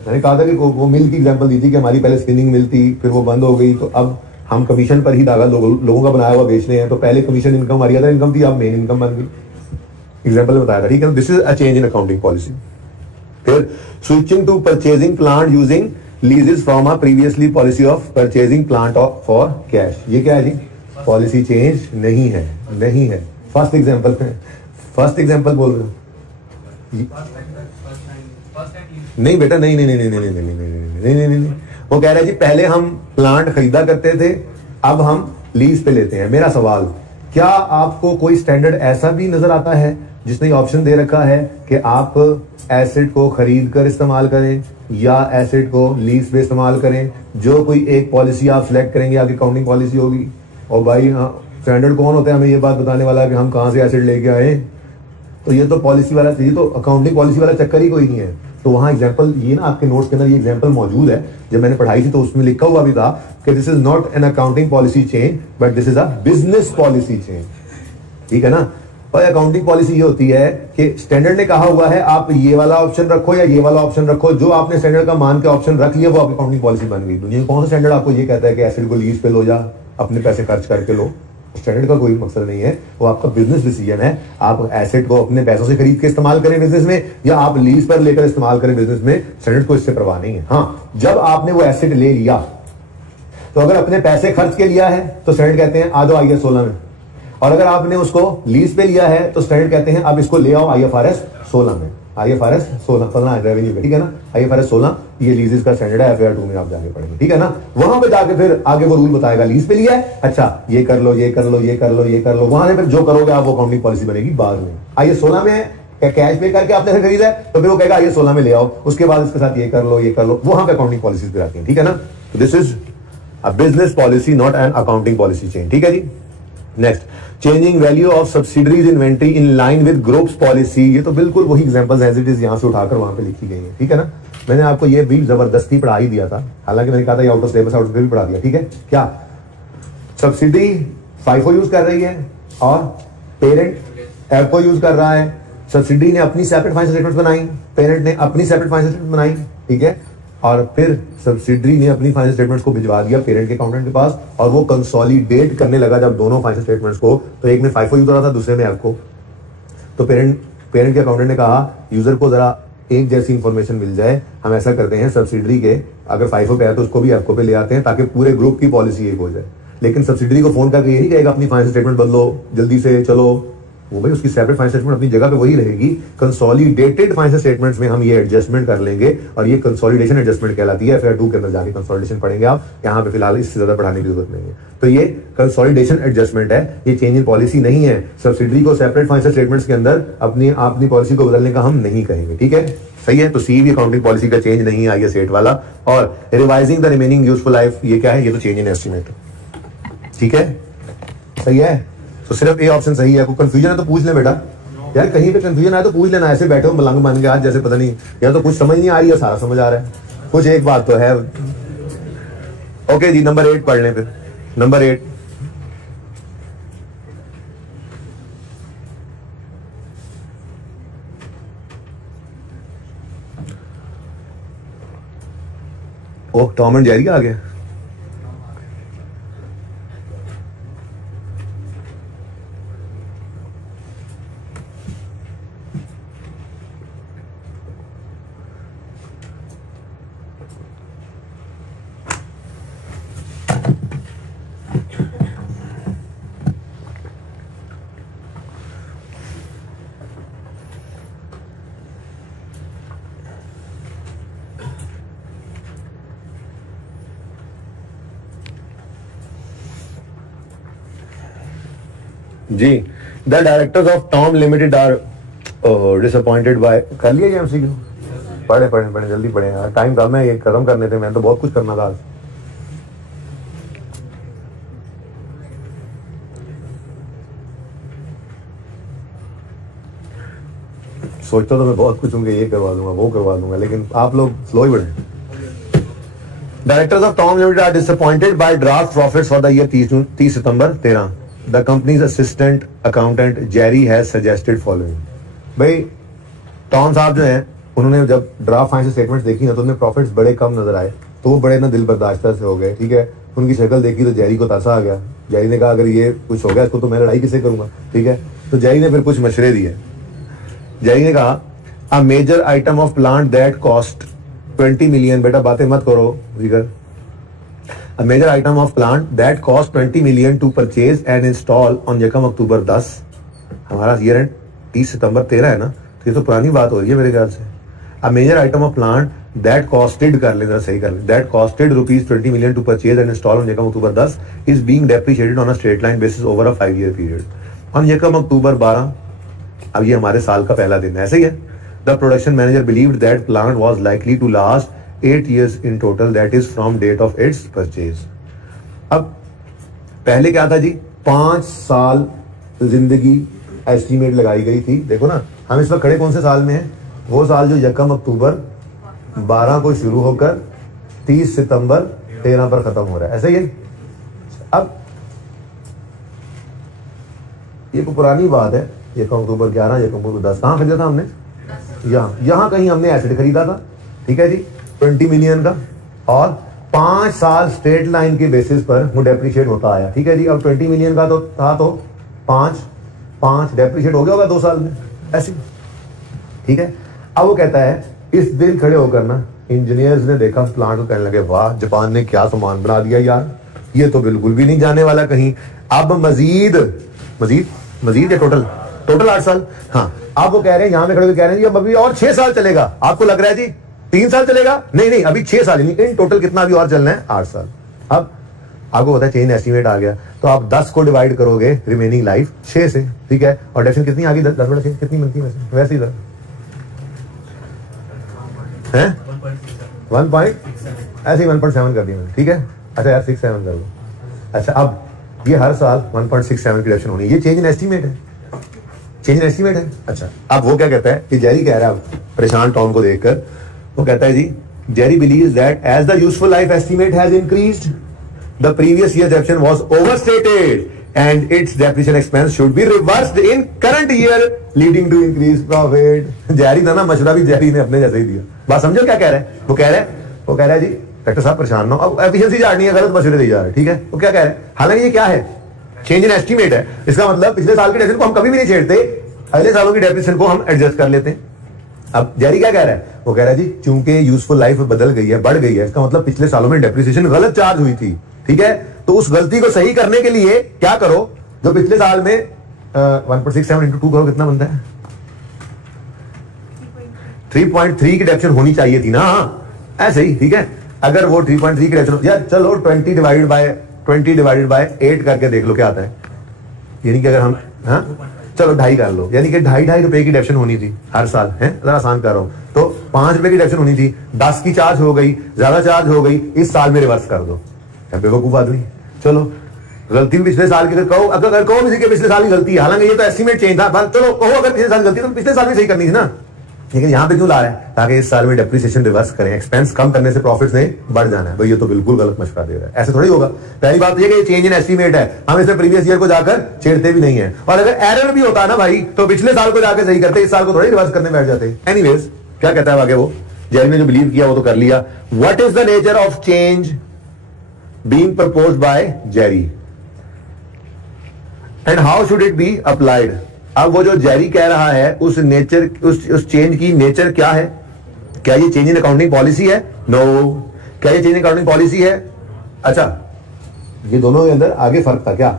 मैंने कहा था कि वो मिल की एग्जांपल दी थी कि हमारी पहले स्पिनिंग मिल थी, फिर वो बंद हो गई, तो अब हम कमीशन पर ही धागा लोगों का बनाया हुआ बेच रहे हैं। तो पहले कमीशन इनकम हमारी अदर इनकम थी, अब मेन इनकम बन गई, एग्जाम्पल में बताया था, ठीक है। This is a change in accounting policy. फिर switching to purchasing plant using leases from a previously policy of purchasing plant for cash, ये क्या है जी? पॉलिसी चेंज नहीं है। फर्स्ट एग्जांपल बोल रहे हो? नहीं बेटा, नहीं। वो कह रहे जी पहले हम प्लांट खरीदा करते थे, अब हम लीज पे लेते हैं। मेरा सवाल, क्या आपको कोई स्टैंडर्ड ऐसा भी नजर आता है जिसने ऑप्शन दे रखा है कि आप एसेट को खरीद कर इस्तेमाल करें या एसेट को लीज पे इस्तेमाल करें? जो कोई एक पॉलिसी आप सिलेक्ट करेंगे आपकी अकाउंटिंग पॉलिसी होगी। और भाई हाँ, स्टैंडर्ड कौन होता है हमें ये बात बताने वाला कि हम कहां से एसेट लेके आए? तो ये तो पॉलिसी वाला, ये तो अकाउंटिंग पॉलिसी वाला चक्कर ही कोई नहीं है। तो वहां एग्जांपल, ये ना आपके नोट्स के अंदर ये एग्जांपल मौजूद है, जब मैंने पढ़ाई थी तो उसमें लिखा हुआ भी था कि this is not an accounting policy change but this is a business policy change, ठीक है ना। और अकाउंटिंग पॉलिसी ये होती है कि स्टैंडर्ड ने कहा हुआ है आप ये वाला ऑप्शन रखो या ये वाला ऑप्शन रखो, जो आपने स्टैंडर्ड का मान के ऑप्शन रख लिया वो आपकी अकाउंटिंग पॉलिसी बन गई। दुनिया में कौन सा स्टैंडर्ड आपको ये कहता है कि एसेट को लीज पे लो या अपने पैसे खर्च करके लो? स्टैंडर्ड का कोई मकसद नहीं है, वो आपका बिजनेस डिसीजन है। आप एसेट को अपने पैसों से खरीद के इस्तेमाल करें बिजनेस में या आप लीज पर लेकर इस्तेमाल करें बिजनेस में, स्टैंडर्ड को इससे परवाह नहीं है। हाँ, जब आपने वो एसेट ले लिया तो अगर अपने पैसे खर्च के लिया है तो स्टैंडर्ड कहते हैं आ जाओ IAS 16 में, और अगर आपने उसको लीज पे लिया है तो स्टैंडर्ड कहते हैं अब इसको ले आओ IFRS 16 में। IFRS 16 पढ़ना है रेवेन्यू में, ठीक है ना। IFRS 16 ये लीजेस का स्टैंडर्ड है, FAR 2 में आप जाके पढ़ेंगे, ठीक है ना। वहां पे जाके फिर आगे वो रूल बताएगा, लीज पे लिया है, अच्छा ये कर लो, ये कर लो, ये कर लो, ये कर लो। वहां से फिर जो करोगे आप वो अकाउंटिंग पॉलिसी बनेगी बाद में। IAS 16 में कैश पे करके आपने खरीदा है तो फिर वो कहेगा IAS 16 में ले आओ, उसके बाद इसके साथ ये कर लो, ये कर लो। वहां पे अकाउंटिंग पॉलिसीज भी आती है, ठीक है ना। तो this is a business policy not an accounting policy change, ठीक है जी। Next, changing value of subsidiaries inventory in line with groups policy. ये तो बिल्कुल वही एग्जांपल्स एज इट इज यहां से उठाकर वहां पे लिखी गई है, ठीक है ना। मैंने आपको ये भी जबरदस्ती पढ़ा ही दिया था, हालांकि मैंने कहा था ये out of syllabus out of भी पढ़ा दिया, ठीक है। क्या सब्सिडी फाइफो यूज कर रही है और पेरेंट एफओ यूज कर रहा है। सब्सिडी ने अपनी सेपरेट फाइनेंशियल स्टेटमेंट्स बनाई, पेरेंट ने अपनी सेपरेट फाइनेंशियल स्टेटमेंट बनाई, ठीक है। और फिर सब्सिडरी ने अपनी फाइनेंशियल स्टेटमेंट्स को भिजवा दिया पेरेंट के अकाउंटेंट के पास, और वो कंसोलिडेट करने लगा जब दोनों फाइनेंशियल स्टेटमेंट्स को, तो एक में फाइफो यूज हो रहा था, दूसरे में एफओ। तो पेरेंट के अकाउंटेंट ने कहा यूजर को जरा एक जैसी इंफॉर्मेशन मिल जाए, हम ऐसा करते हैं सब्सिडरी के अगर फाइफो पे है तो उसको भी एफओ पे ले आते हैं ताकि पूरे ग्रुप की पॉलिसी एक हो जाए। लेकिन सब्सिडरी को फोन करके ये नहीं कहेगा अपनी फाइनेंशियल स्टेटमेंट बदलो जल्दी से, चलो वो भाई उसकी सेपरेट फाइनेंशियल स्टेटमेंट अपनी जगह पे वही रहेगी। कंसोलिडेटेड फाइनेंशियल स्टेटमेंट्स में हम ये एडजस्टमेंट कर लेंगे और ये कंसोलिडेशन एडजस्टमेंट कहलाती है। FR 2 के अंदर जाके कंसोलिडेशन पढ़ेंगे आप, यहाँ पे फिलहाल इससे ज्यादा पढ़ाने की जरूरत नहीं है। तो ये कंसोलिडेशन एडजस्टमेंट है, ये चेंज इन पॉलिसी नहीं है। सब्सिडरी को सेपरेट फाइनेंशियल स्टेटमेंट्स के अंदर अपनी पॉलिसी को बदलने का हम नहीं कहेंगे, ठीक है, सही है। तो सीवी अकाउंटिंग पॉलिसी का चेंज नहीं है IS 8 वाला। और revising the remaining useful life, ये क्या है, ये तो चेंज इन एस्टिमेट, ठीक है, सही है। तो सिर्फ ए ऑप्शन सही है। कोई कंफ्यूजन है तो पूछ ले बेटा, यार कहीं पे कंफ्यूजन है तो पूछ लेना, ऐसे बैठे हो मलंग बन के आज जैसे पता नहीं, या तो कुछ समझ नहीं आ रही है सारा समझ आ रहा है, कुछ एक बात तो है। ओके जी, नंबर 8 पढ़ लें फिर। Number 8, oh Tom and Jerry आ गया। जी, the directors of Tom limited are disappointed by, कर लिया एमसीक्यू, पढ़े जल्दी पढ़े यार, टाइम कम है, ये खत्म करने थे, मैं तो बहुत कुछ करना था आज। सोचता तो मैं बहुत कुछ होंगे, ये करवा दूंगा वो करवा दूंगा, लेकिन आप लोग स्लो ही बढ़े। Directors of Tom limited are disappointed by draft profits for the year 30 सितंबर 13। The company's assistant accountant Jerry has suggested following. भाई टॉम साहब जो हैं उन्होंने जब ड्राफ्ट फाइनेंशियल स्टेटमेंट्स देखी ना तो उन्हें प्रॉफिट्स बड़े कम नजर आए, तो वो बड़े ना दिल बर्दाश्ता से हो गए, ठीक है। उनकी शक्ल देखी तो जेरी को तरसा आ गया। जेरी ने कहा अगर ये कुछ हो गया इसको तो मैं लड़ाई किससे करूंगा, ठीक है। तो जेरी ने फिर कुछ मशवरे दिए। जेरी ने कहा a major item of plant that cost 20 million, बेटा बातें मत करो जिगर, a major item of plant that cost 20 million to purchase and install on यकम अक्टूबर 10, हमारा ईयर एंड 30 सितंबर 13 है ना, तो ये तो पुरानी बात हो रही है मेरे ख्याल से। a major item of plant that costed, कर ले जरा सही कर ले, that costed rupees 20 million to purchase and install on यकम अक्टूबर 10 is being depreciated on a straight line basis over a 5-year period on यकम अक्टूबर 12। अब ये हमारे साल का पहला दिन है, ऐसे ही है। The production manager believed that plant was likely to last 8 years in total, that is from date of its purchase। अब पहले क्या था जी, 5 साल जिंदगी एस्टीमेट लगाई गई थी। देखो ना हम इस वक्त खड़े कौन से साल में हैं, वो साल जो यकम अक्टूबर 12 को शुरू होकर 30 सितंबर 13 पर खत्म हो रहा है, ऐसा ही है। अब ये तो पुरानी बात है, यकम अक्टूबर 11 यकम अक्टूबर 10 कहाँ खरीदा था हमने, यहाँ कहीं हमने एसेट खरीदा था, ठीक है जी, 20 मिलियन का, और 5 साल स्ट्रेट लाइन के बेसिस पर वो डेप्रिशिएट होता आया, ठीक है जी। अब 20 मिलियन का तो था, तो 5 डेप्रिशिएट हो गया होगा 2 साल में, ऐसे, ठीक है। अब वो कहता है इस दिन खड़े होकर ना इंजीनियर्स ने देखा प्लांट को, कहने लगे वाह जापान ने क्या सामान बना दिया यार, ये तो बिल्कुल भी नहीं जाने वाला कहीं। अब मजीद या टोटल 8 साल, हाँ। आप वो कह रहे हैं, यहाँ में खड़े हुए कह रहे हैं अब अभी और 6 साल चलेगा, आपको लग रहा है जी 3 साल चलेगा, नहीं अभी 6 साल, नहीं इन टोटल कितना अभी और चलना है, 8 साल। अब आपको पता है चेंज एस्टीमेट आ गया, तो आप 10 को डिवाइड करोगे रिमेनिंग लाइफ 6 से, ठीक है। और डेफिनेशन कितनी आ गई, 10 बटा 6 कितनी बनती है वैसे इधर है 1 ऐसे ही 1.7 कर दिया मैंने, ठीक है। अच्छा यार 6.7 कर लो। अच्छा अब ये हर साल 1.67 की रिडक्शन होनी है, ये चेंज इन एस्टीमेट है, अच्छा अब वो क्या कहता है कि जेरी कह रहा है, अब परेशान टॉम को देखकर, वो कहता है जी Jerry believes that as the useful life estimate has increased the previous year depreciation was overstated and its depreciation expense should be reversed in current year leading to increased profit. जैरी था ना, मशवरा भी जैरी ने अपने जैसे ही दिया। बात समझो क्या कह रहा है? वो कह रहा है जी डॉक्टर साहब परेशान ना हो, अब एफिशिएंसी झाड़नी है, गलत मशवरे दे जा रहे हैं, ठीक है? वो क्या कह रहा है? हालांकि ये क्या है? चेंज इन एस्टीमेट है। इसका मतलब पिछले साल की डेप्रिसिएशन को हम कभी भी नहीं छेड़ते, अगले सालों की डेप्रिसिएशन को हम एडजस्ट कर लेते हैं। अब जैरी क्या कह रहा है? वो कह रहा है जी चूंकि यूजफुल लाइफ बदल गई है, बढ़ गई है, इसका मतलब पिछले सालों में डेप्रिसिएशन गलत चार्ज हुई थी, ठीक है? तो उस गलती को सही करने के लिए क्या करो, जो पिछले साल में 1.67 इंटू 2 करो, कितना बनता है? 3.3 की डेप्रिसिएशन होनी चाहिए थी ना, ऐसे ही, ठीक है? अगर वो 3.3 की डेप्रिसिएशन, यार चलो 20 डिवाइडेड बाय 8 करके देख लो क्या आता है। यानी कि अगर हम चलो 2.5 कर लो, यानी कि 2.5 रुपए की डेप्रिसिएशन होनी थी हर साल, है जरा आसान कर रहा हूं, तो 5 रुपए की डेप्रिसिएशन होनी थी, 10 की चार्ज हो गई, ज्यादा चार्ज हो गई, इस साल में रिवर्स कर दो। बेवकूफ आदमी। चलो गलती पिछले साल की, अगर कहो किसी के पिछले साल की गलती है, हालांकि ये तो एस्टीमेट चेंज था, चलो कहो अगर पिछले साल गलती तो पिछले साल में सही करनी थी ना, लेकिन यहां पे क्यों ला रहे हैं? ताकि इस साल में डेप्रिसिएशन रिवर्स करें, एक्सपेंस कम करने से प्रॉफिट्स नहीं बढ़ जाना है। भाई ये तो बिल्कुल गलत मशवरा दे रहा है, ऐसे थोड़ी होगा। पहली बात ये कि चेंज इन एस्टीमेट है, हम इसमें प्रीवियस ईयर को जाकर छेड़ते भी नहीं है, और अगर एरर भी होता है ना भाई, तो पिछले साल को जाकर सही करते, इस साल को थोड़ी रिवर्स करने बैठ जाते। एनीवेज क्या कहता है आगे वो, जेरी ने जो बिलीव किया वो तो कर लिया। What is the nature of change being proposed by Jerry and how should it be applied? अब वो जो जेरी कह रहा है उस नेचर, उस चेंज की नेचर क्या है? क्या ये चेंज इन अकाउंटिंग पॉलिसी है? नो। क्या ये चेंज इन अकाउंटिंग पॉलिसी है? अच्छा, ये दोनों के अंदर आगे फर्क था क्या?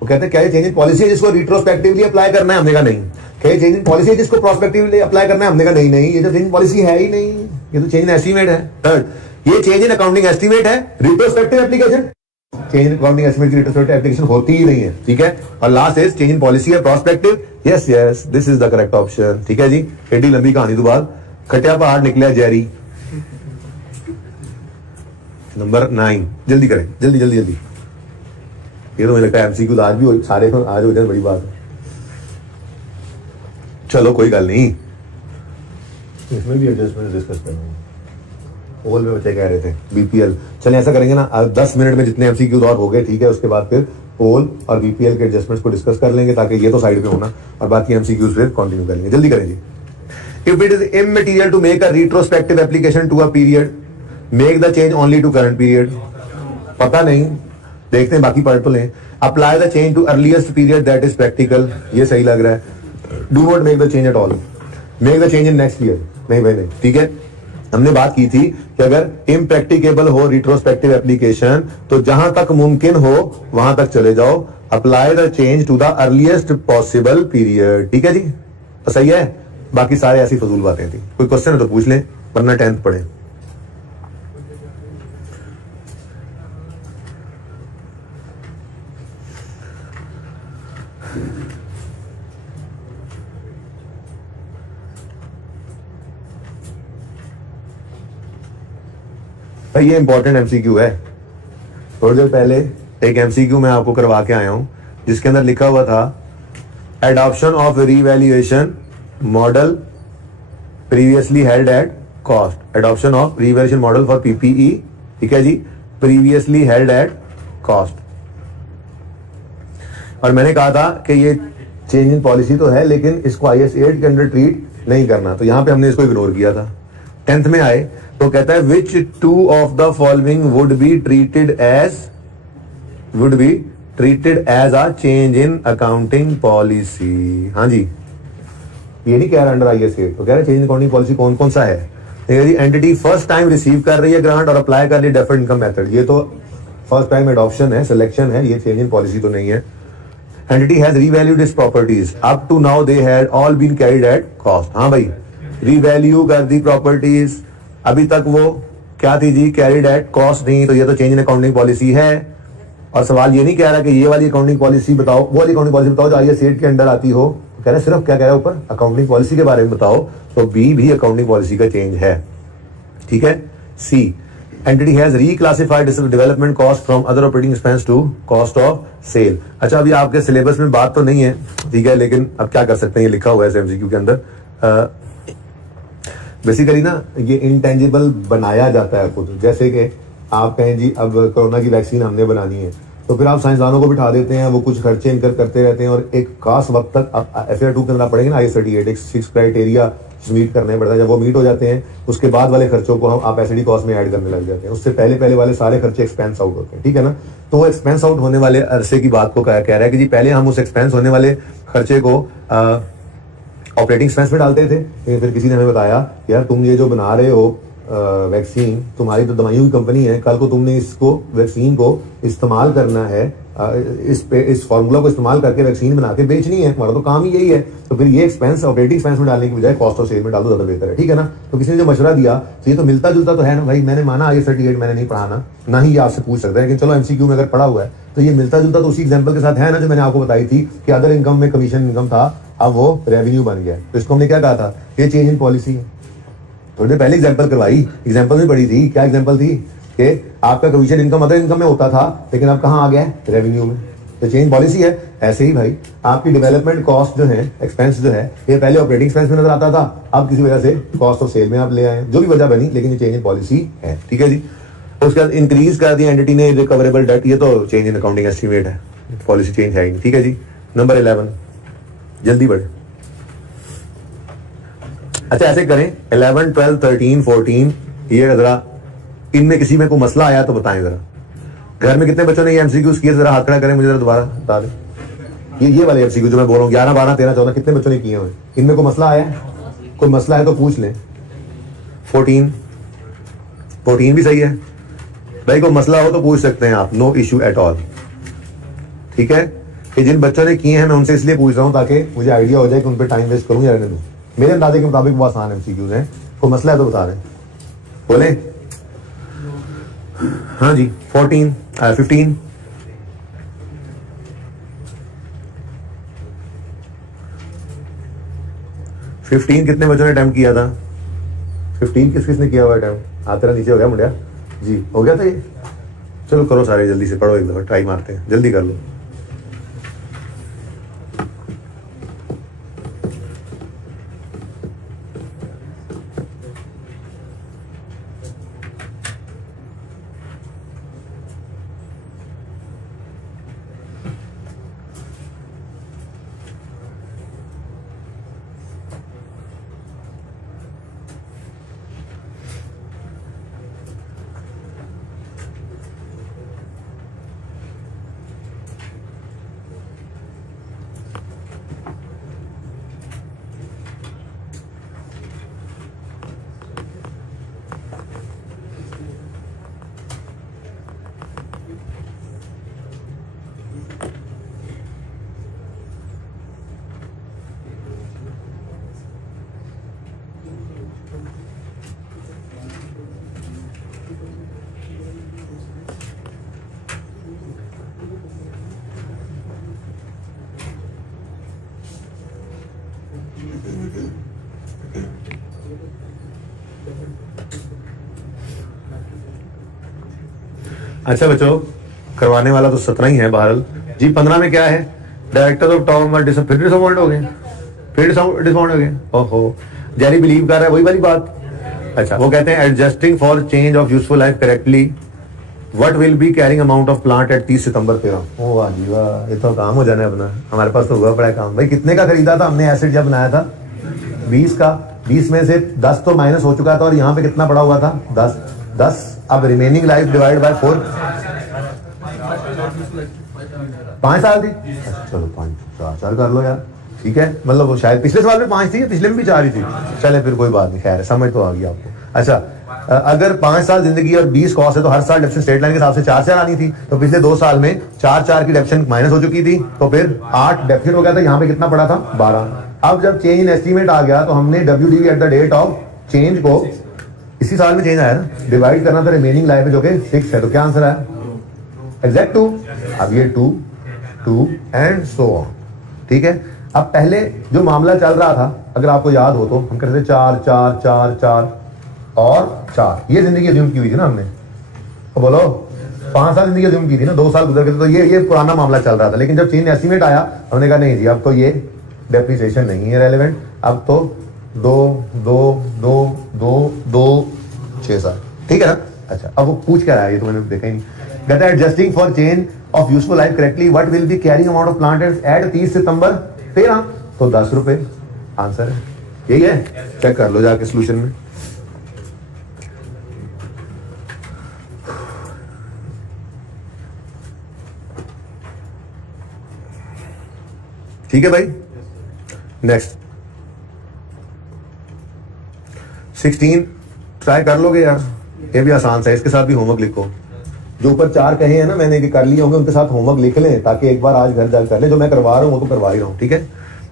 वो कहते हैं क्या ये चेंज इन पॉलिसी है जिसको रिट्रोस्पेक्टिवली अप्लाई करना है? हमने कहा नहीं। क्या ये चेंज इन पॉलिसी है जिसको प्रोस्पेक्टिवली अप्लाई करना है? हमने कहा नहीं, ये तो चेंज इन पॉलिसी है ही नहीं, ये तो चेंज इन एस्टीमेट है। थर्ड, ये चेंज इन अकाउंटिंग एस्टीमेट है, retrospective application, change in accounting estimate की रिट्रोस्पेक्टिव एप्लीकेशन होती ही नहीं है, ठीक है? और last is change in policy है, prospective. Yes this is the correct option, ठीक है जी। एडी लंबी कहानी तो बाद खटिया पहाड़ निकला जेरी। नंबर 9, जल्दी करें, जल्दी। ये तो मुझे लगता है एमसीक्यू आज भी सारे आज हो जाए, बड़ी बात है। चलो कोई गल नहीं, इसमें भी एडजस्टमेंट डिस्कस करना। पोल में बच्चे कह रहे थे बीपीएल, चलिए ऐसा करेंगे ना, 10 मिनट में जितने एमसीक्यू और हो गए, ठीक है, उसके बाद फिर पोल और बीपीएल के एडजस्टमेंट्स को डिस्कस कर लेंगे, ताकि ये तो साइड पे होना और बाकी एमसीक्यूज फिर कंटिन्यू करेंगे। जल्दी करेंगे। If it is immaterial to make a retrospective application to a period, make the change only to current period. पता नहीं, देखते हैं, बाकी पढ़ तो लें। Apply the change to earliest period that is practical, ये सही लग रहा है। Do not make the change at all, make the change in next year. नहीं भाई नहीं, ठीक है। हमने बात की थी कि अगर इम्प्रैक्टिकेबल हो रिट्रोस्पेक्टिव एप्लीकेशन तो जहां तक मुमकिन हो वहां तक चले जाओ। Apply the change to the earliest possible period, ठीक है जी, तो सही है। बाकी सारे ऐसी फजूल बातें थी। कोई क्वेश्चन है तो पूछ लें, वरना 10th पढ़े। भाई ये इंपॉर्टेंट एमसीक्यू है। थोड़ी देर पहले एक एमसीक्यू मैं आपको करवा के आया हूं, जिसके अंदर लिखा हुआ था adoption of revaluation model previously held at cost. Adoption of revaluation model for PPE, ठीक है जी, प्रीवियसली हेल्ड एट कॉस्ट। और मैंने कहा था कि ये चेंज इन पॉलिसी तो है, लेकिन इसको IAS 8 के अंडर ट्रीट नहीं करना, तो यहां पे हमने इसको इग्नोर किया था। 10th में आए तो कहता है which two of the following would be treated as a change in accounting policy. हाँ जी, ये नहीं कह रहा अंडर IAS 8, तो कह रहा चेंज इन अकाउंटिंग पॉलिसी कौन कौन सा है। एंटिटी फर्स्ट टाइम रिसीव कर रही है ग्रांट और अप्लाई कर रही है डेफर्ड इनकम मेथड, ये तो फर्स्ट टाइम एडॉप्शन है, सिलेक्शन है, ये चेंज इन पॉलिसी तो नहीं है। Entity has revalued its properties, up to now they had all been carried at cost. हाँ भाई, रीवैल्यू कर दी प्रॉपर्टीज, अभी तक वो क्या थी जी, कैरिड एट कॉस्ट नहीं, तो ये तो चेंज इन अकाउंटिंग पॉलिसी है। और सवाल ये नहीं कह रहा कि ये वाली अकाउंटिंग पॉलिसी बताओ, वो वाली अकाउंटिंग पॉलिसी बताओ जो IAS 8 के अंडर आती हो, कह रहा है सिर्फ क्या कह रहा है ऊपर, अकाउंटिंग पॉलिसी के बारे में बताओ, तो बी भी अकाउंटिंग पॉलिसी का चेंज है, ठीक है। C, entity has reclassified development cost from other operating expense to cost of sale. अच्छा, अभी आपके सिलेबस में बात तो नहीं है, ठीक है, लेकिन अब क्या कर सकते हैं, ये लिखा हुआ है एमसीक्यू के अंदर। बेसिकली ना ये इंटेंजिबल बनाया जाता है खुद। जैसे कि आप कहें जी अब कोरोना की वैक्सीन हमने बनानी है, तो फिर आप साइंसदानों को बिठा देते हैं, वो कुछ खर्चे इनकर करते रहते हैं और एक खास वक्त तक आप FAR 2 के अंदर आप पढ़ेंगे ना, IS38 एक 6 क्राइटेरिया मीट करने पड़ता है। जब वो मीट हो जाते हैं उसके बाद वाले खर्चों को हम आप एसडी कॉस्ट में ऐड करने लग जाते हैं। उससे पहले वाले सारे खर्चे एक्सपेंस आउट होते हैं, ठीक है ना। तो वो एक्सपेंस आउट होने वाले अरसे की बात को कह रहा है कि जी पहले हम उस एक्सपेंस होने वाले खर्चे को ऑपरेटिंग एक्सपेंस में डालते थे। फिर किसी ने हमें बताया यार तुम ये जो बना रहे हो वैक्सीन, तुम्हारी तो दवाइयों की कंपनी है, कल को तुमने इसको वैक्सीन को इस्तेमाल करना है, इस फार्मूला को इस्तेमाल करके वैक्सीन बना के बेचनी है, तुम्हारा तो काम ही यही है। तो फिर ये एक्सपेंस ऑपरेटिंग एक्सपेंस में डालने की बजाय कॉस्ट ऑफ सेल में डाल दो, ज्यादा बेहतर है, ठीक है ना। तो किसी ने जो मशवरा दिया तो ये तो मिलता जुलता तो है ना भाई। मैंने माना IS38 मैंने नहीं पढ़ाना, ना ही ये आपसे पूछ सकता है, लेकिन चलो MCQ में अगर पढ़ा हुआ है तो ये मिलता जुलता तो उसी एग्जाम्पल के साथ है ना जो मैंने आपको बताई थी कि अदर इनकम में कमीशन इनकम था, अब वो रेवेन्यू बन गया। तो इसको हमने क्या कहा था, ये चेंज इन पॉलिसी है। थोड़ी देर पहले एग्जाम्पल करवाई, एग्जाम्पल में पढ़ी थी, क्या एग्जाम्पल थी कि आपका कमीशन इनकम अदर इनकम में होता था, लेकिन अब कहाँ आ गया है, रेवेन्यू में। तो चेंज पॉलिसी है। ऐसे ही भाई आपकी डेवलपमेंट कॉस्ट जो है, एक्सपेंस जो है, ये पहले ऑपरेटिंग एक्सपेंस में नजर आता था, अब किसी वजह से कॉस्ट ऑफ सेल में आप ले आए, जो भी वजह बनी, लेकिन ये चेंज इन पॉलिसी है, ठीक है जी। उसके बाद इंक्रीज कर दिया एंटिटी ने रिकवरेबल डेट, ये तो चेंज इन अकाउंटिंग एस्टीमेट है, पॉलिसी चेंज है ही नहीं, ठीक है जी। नंबर 11 जल्दी बढ़े। अच्छा ऐसे करें 11, 12, 13, 14 ये जरा इनमें किसी में कोई मसला आया तो बताएं जरा। घर में कितने बच्चों ने ये MCQs किए, जरा हाथ खड़ा करें, मुझे जरा दोबारा बता दें। ये वाले MCQ जो मैं बोल रहा हूँ 11, 12, 13, 14 कितने बच्चों ने किए हुए, इनमें कोई मसला आया है? कोई मसला है तो पूछ लें। 14 भी सही है भाई, कोई मसला हो तो पूछ सकते हैं आप, नो इशू एट ऑल, ठीक है। कि जिन बच्चों ने किए हैं मैं उनसे इसलिए पूछ रहा हूँ ताकि मुझे आइडिया हो जाए कि उन पर टाइम वेस्ट करूँ या रहने दूँ। मेरे अंदाजे के मुताबिक वो आसान MCQs हैं, कोई मसला है तो बता दें, बोले। हाँ जी 15 15 कितने बच्चों ने अटेम्प्ट किया था? 15 किसने किया हुआ अटेम्प्ट? हाथ तेरा नीचे हो गया मुंडिया जी, हो गया था ये। चलो करो सारे जल्दी से, पढ़ो एक दफा, ट्राई मारते हैं, जल्दी कर लो। अच्छा बच्चों, करवाने वाला तो 17 ही है बहरहाल जी। 15 में क्या है, डायरेक्टर ऑफ टॉप फिर डिसअपॉइंट हो गए, फिर डिसअपॉइंट हो गए। ओहो, जैरी बिलीव कर रहा है वही वाली बात। अच्छा वो कहते हैं adjusting for change of useful life correctly what will be carrying amount of plant at 30 सितंबर 13। ओ वाह जी वाह, ये तो काम हो जाना है अपना, हमारे पास तो हुआ पड़ा है काम। भाई कितने का खरीदा था हमने एसेट जब बनाया था? 20 का, 20 में से 10 तो माइनस हो चुका था और यहाँ पे कितना पड़ा हुआ था? 10। अब रिमेनिंग लाइफ डिवाइड बाय 4, 5 साल थी। चलो 4 साल कर लो यार, ठीक है। मतलब वो शायद पिछले साल में 5 थी, पिछले में भी 4 ही थी। चले फिर कोई बात नहीं, खैर समझ तो आ गई आपको। अच्छा अगर 5 साल जिंदगी और 20 कॉस्ट है तो हर साल डेप्शन स्ट्रेट लाइन के हिसाब से 4 आनी थी। तो पिछले 2 साल में 4 की डेप्शन माइनस हो चुकी थी, तो फिर 8 डेफिसिट हो गया था। यहाँ पे कितना पड़ा था? 12। अब जब चेंज इन एस्टीमेट आ गया तो हमने WDV at the date of change को, इसी साल में चेंज आया ना, डिवाइड करना था रिमेनिंग लाइफ में जो कि 6 है। तो क्या आंसर आया? एग्जैक्ट 2। अब ये 2 एंड सो ऑन, ठीक है। अब पहले जो मामला चल रहा था अगर आपको याद हो तो हम कहते थे 4 4 4 4 और 4, ये जिंदगी अज्यूम की हुई थी ना हमने। तो बोलो 5 साल जिंदगी अज्यूम की थी ना, 2 साल गुजर गए, तो ये पुराना मामला चल रहा था। लेकिन जब चेंज एस्टीमेट आया हमने कहा नहीं जी अब तो ये डेप्रिसिएशन नहीं है रेलेवेंट, अब तो 2 2 2 2 2 6 7, ठीक है ना। अच्छा, अब वो पूछ क्या रहा है, ये तो मैंने देखा ही नहीं। कहता है adjusting for chain of useful life correctly what will be carrying amount of plant at 30 सितंबर 13, तो 10 रुपए आंसर है, यही है। चेक कर लो जाके सोल्यूशन में। ठीक है भाई, नेक्स्ट 16 ट्राई कर लोगे यार, ये भी आसान सा है, इसके साथ भी होमवर्क लिखो। जो ऊपर 4 कहे हैं ना मैंने कि कर लिए होंगे, उनके साथ होमवर्क लिख लें ताकि एक बार आज घर जाकर कर लें। जो मैं करवा रहा हूँ वो तो करवा ही रहा हूँ, ठीक है।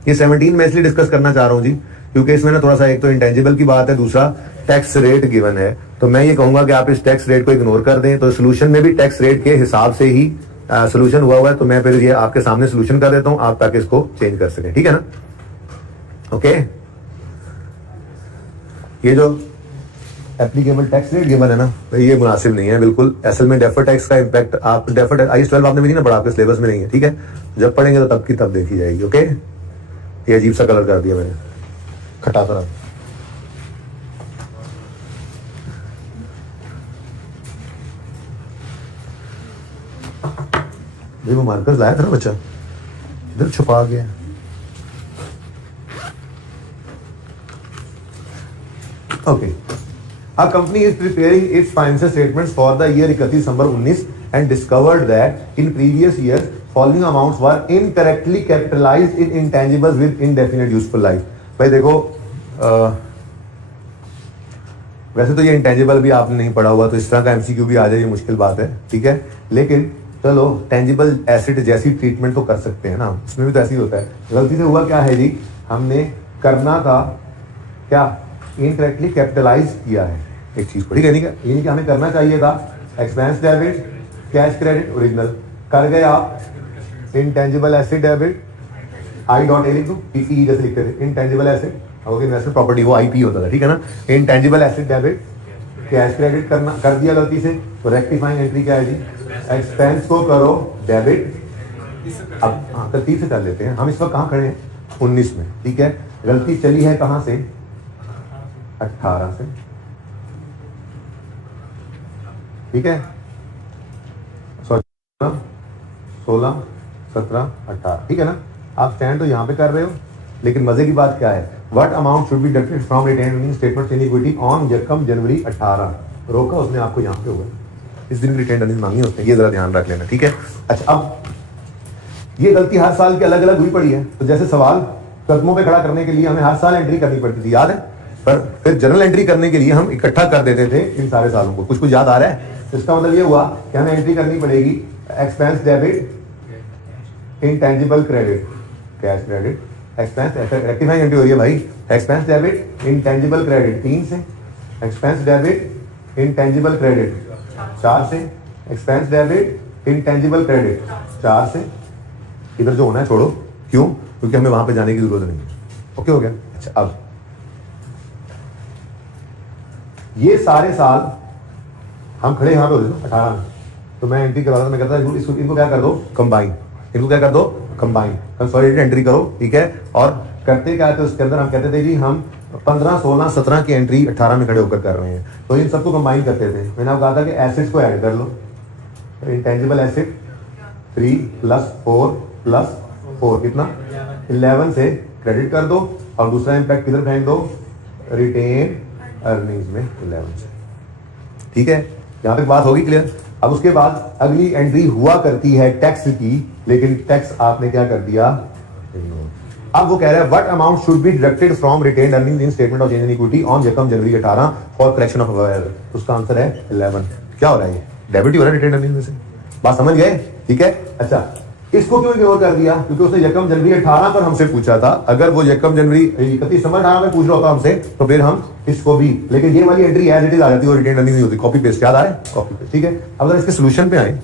ये 17 मैं इसलिए डिस्कस करना चाह रहा हूँ जी, क्योंकि इसमें ना थोड़ा सा एक तो इंटेंजिबल की बात है, दूसरा टैक्स रेट गिवन है। तो मैं ये कहूंगा कि आप इस टैक्स रेट को इग्नोर कर दें। तो सोल्यूशन में भी टैक्स रेट के हिसाब से ही सोल्यूशन हुआ है, तो मैं फिर ये आपके सामने सोल्यूशन कर देता हूं, आप ताकि इसको चेंज कर सकें, ठीक है ना। ओके, ये जो एप्लीकेबल टैक्स रेट गिवन है ना, ये मुनासिब नहीं है बिल्कुल। असल में डेफर टैक्स का इंपैक्ट, आप डेफर टैक्स IAS 12 आपने भी नहीं ना पढ़ा, आपके सिलेबस में नहीं है, ठीक है। जब पढ़ेंगे तो तब की तब देखी जाएगी। ओके, ये अजीब सा कलर कर दिया मैंने, खटा तरह। वो मार्कर्स लाया था ना बच्चा, इधर छुपा गया। Okay, a company is preparing its financial statements for the year 31 December 19 and discovered that in previous years following amounts were incorrectly capitalized in intangibles with indefinite useful life। भाई देखो, वैसे तो ये इंटेंजिबल भी आपने नहीं पढ़ा हुआ, तो इस तरह का MCQ भी आ जाए, ये मुश्किल बात है, ठीक है। लेकिन चलो, टेंजिबल एसेट जैसी ट्रीटमेंट तो कर सकते हैं ना, उसमें भी तो ऐसे ही होता है। गलती से हुआ क्या है जी, हमने करना का क्या इनकरेक्टली कैपिटलाइज किया है एक चीज को, ठीक है। नहीं कि हमें करना चाहिए था expense debit cash credit original, कर गए आप इनटेंजिबल एसेट डेबिट I.A लिख दो, PCE जैसे लिखते थे, intangible asset okay investment property, वो IP होता था, ठीक है ना। Intangible asset debit cash credit करना कर दिया गलती से, तो रेक्टिफाइंग एंट्री क्या है जी, एक्सपेंस को करो डेबिट। अब हाँ, तरतीब से कर लेते हैं। हम इस वक्त कहाँ खड़े हैं, 19 में, ठीक है। गलती चली है कहाँ से, 18 से, ठीक है। 16 17 18, ठीक है ना। आप स्टैंड तो यहाँ पे कर रहे हो, लेकिन मजे की बात क्या है, what amount should be deducted from retained earning statement in equity on यकम जनवरी 18, रोका उसने आपको यहाँ पे हुआ, इस दिन रिटेन्ड अर्निंग मांगी उसने, ये जरा ध्यान रख लेना, ठीक है। अच्छा, अब ये गलती हर साल की अलग अलग हुई पड़ी है, तो जैसे सवाल कदमों पे खड़ा करने के लिए हमें हर साल एंट्री करनी पड़ती थी, याद है। पर फिर जनरल एंट्री करने के लिए हम इकट्ठा कर देते थे इन सारे सालों को, कुछ कुछ याद आ रहा है। इसका मतलब ये हुआ कि हमें एंट्री करनी पड़ेगी expense debit intangible credit cash credit, expense rectifying entry हो रही है भाई, एक्सपेंस डेबिट इनटेंजिबल क्रेडिट 3 से, एक्सपेंस डेबिट इनटेंजिबल क्रेडिट 4 से, एक्सपेंस डेबिट इनटेंजिबल क्रेडिट 4 से। इधर जो होना है छोड़ो, क्यों, क्योंकि हमें वहां पे जाने की जरूरत नहीं है। ओके हो गया। अच्छा, अब ये सारे साल हम खड़े यहाँ पे होते थे 18 में, तो मैं एंट्री करवाता था, मैं कहता था इसको इनको क्या कर दो कंबाइन, इनको क्या कर दो कंबाइन, कंसोलिडेटेड एंट्री करो, ठीक है। और करते क्या थे उसके अंदर, हम कहते थे जी हम 15 16 17 की एंट्री 18 में खड़े होकर कर रहे हैं, तो इन सबको कंबाइन करते थे। मैंने आपको कहा था कि एसेट्स को ऐड कर लो, इंटेंजिबल एसेट 3 + 4 + 4 कितना 11 से क्रेडिट कर दो, और दूसरा इंपैक्ट किधर फेंक दो, रिटेन अर्निंग्स में 11 से, ठीक है। यहां तक बात होगी क्लियर। अब उसके बाद अगली एंट्री हुआ करती है टैक्स की, लेकिन टैक्स आपने क्या कर दिया, अब वो कह रहा है what amount should be deducted from retained earnings in statement of change in equity on यकम जनवरी 18 फॉर करेक्शन ऑफ अवेयर, उसका आंसर है 11। क्या हो रहा है, ये डेबिट ही हो रहा है रिटेन्ड अर्निंग्स में से, बात समझ गए, ठीक है। अच्छा, इसको क्यों इग्नोर कर दिया, क्योंकि उसने यकम जनवरी 18 पर हमसे पूछा था। अगर वो यकम जनवरी 31 दिसंबर 18 में पूछ रहा होता हमसे, तो फिर हम इसको भी, लेकिन ये वाली एंट्री एज इट इज आ जाती है, और रिटेन्ड अर्निंग नहीं होती, कॉपी पेस्ट याद आ रहा है, कॉपी पेस्ट, ठीक है। अब अगर इसके सोल्यूशन पे आए,